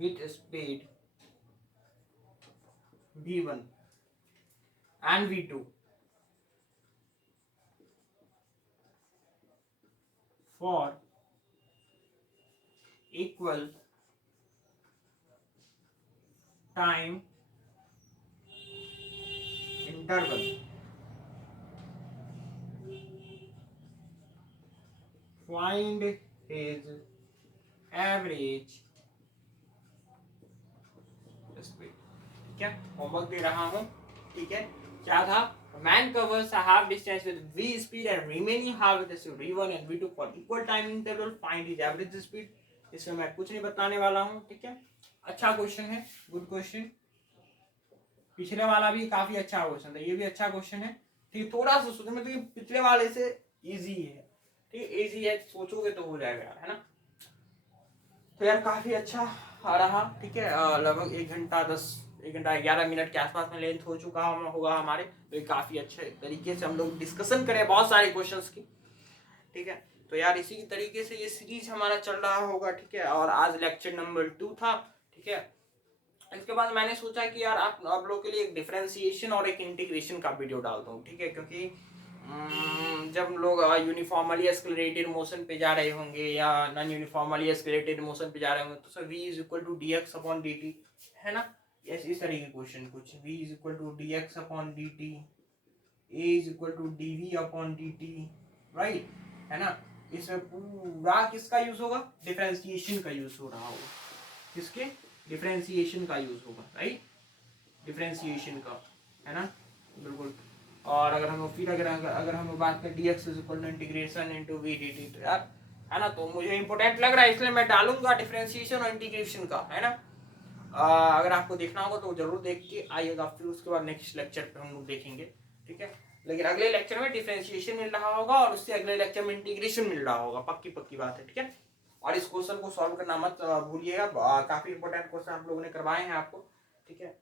with speed v1 and v2 for equal time interval. Find his average speed. ठीक है, होमवर्क दे रहा हूं, ठीक है। क्या था? Man covers a half distance with v speed and remaining half with v1 and v2 for equal time interval. Find his average speed. इसमें मैं कुछ नहीं बताने वाला हूं, ठीक है। अच्छा क्वेश्चन है, गुड क्वेश्चन। पिछले वाला भी काफी अच्छा क्वेश्चन था, ये भी अच्छा क्वेश्चन है, ठीक। थोड़ा सा सोचो, मतलब ये पिछले वाले से इजी है, ठीक, इजी है, सोचोगे तो हो जाएगा यार, है ना। तो यार काफी अच्छा आ रहा, ठीक है। लगभग 1 घंटा 11 मिनट के आसपास में लेंथ हो चुका होगा हमारे, तो ये काफी अच्छे तरीके से हम लोग डिस्कशन करें बहुत सारे क्वेश्चंस की, ठीक है। तो यार इसी तरीके से ये सीरीज हमारा चल रहा होगा, ठीक है। और आज लेक्चर नंबर 2 था, ठीक है। इसके बाद मैंने सोचा कि यार आप लोग के लिए एक डिफरेंशिएशन और एक इंटीग्रेशन का वीडियो डालता हूँ, ठीक है। क्योंकि जब लोग यूनिफॉर्मली एक्सेलरेटेड मोशन पे जा रहे होंगे या नॉन यूनिफॉर्मली एक्सेलरेटेड मोशन पे जा रहे होंगे, तो sir v is equal to dx upon dt, है ना। यस, इस तरह के क्वेश्चन कुछ v is equal to dx upon dt, a is equal to dv upon dt, right, है ना। इसमें पूरा किसका यूज होगा? डिफरेंशिएशन का यूज हो रहा होगा। किसके? डिफरेंशिएशन का यूज होगा, राइट, डिफरेंशिएशन का, है ना, बिल्कुल। और अगर हम बात करें dx is equal to integration into v dt, तो यार, है ना, तो मुझे इंपॉर्टेंट लग रहा है, इसलिए मैं डालूंगा डिफरेंशिएशन और इंटीग्रेशन का, है ना। अगर आपको देखना होगा तो जरूर देख के आइएगा, फिर उसके बाद नेक्स्ट लेक्चर पे हम लोग देखेंगे, ठीक है। लेकिन अगले लेक्चर में डिफरेंशिएशन मिल रहा होगा और उससे अगले लेक्चर में इंटीग्रेशन मिल रहा होगा, पक्की बात है, ठीक है। और इस क्वेश्चन को सॉल्व करना मत भूलिएगा, काफी इंपॉर्टेंट क्वेश्चन आप लोगों ने करवाए हैं आपको, ठीक है।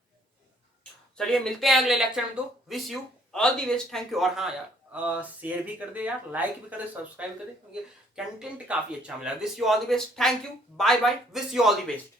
चलिए मिलते हैं अगले लेक्चर में, तो wish you all the best, thank you. और हाँ यार, शेयर भी कर दे यार, लाइक भी कर दे, सब्सक्राइब कर दे, क्योंकि कंटेंट काफी अच्छा मिला। Wish you all the best, thank you, bye bye, wish you all the best.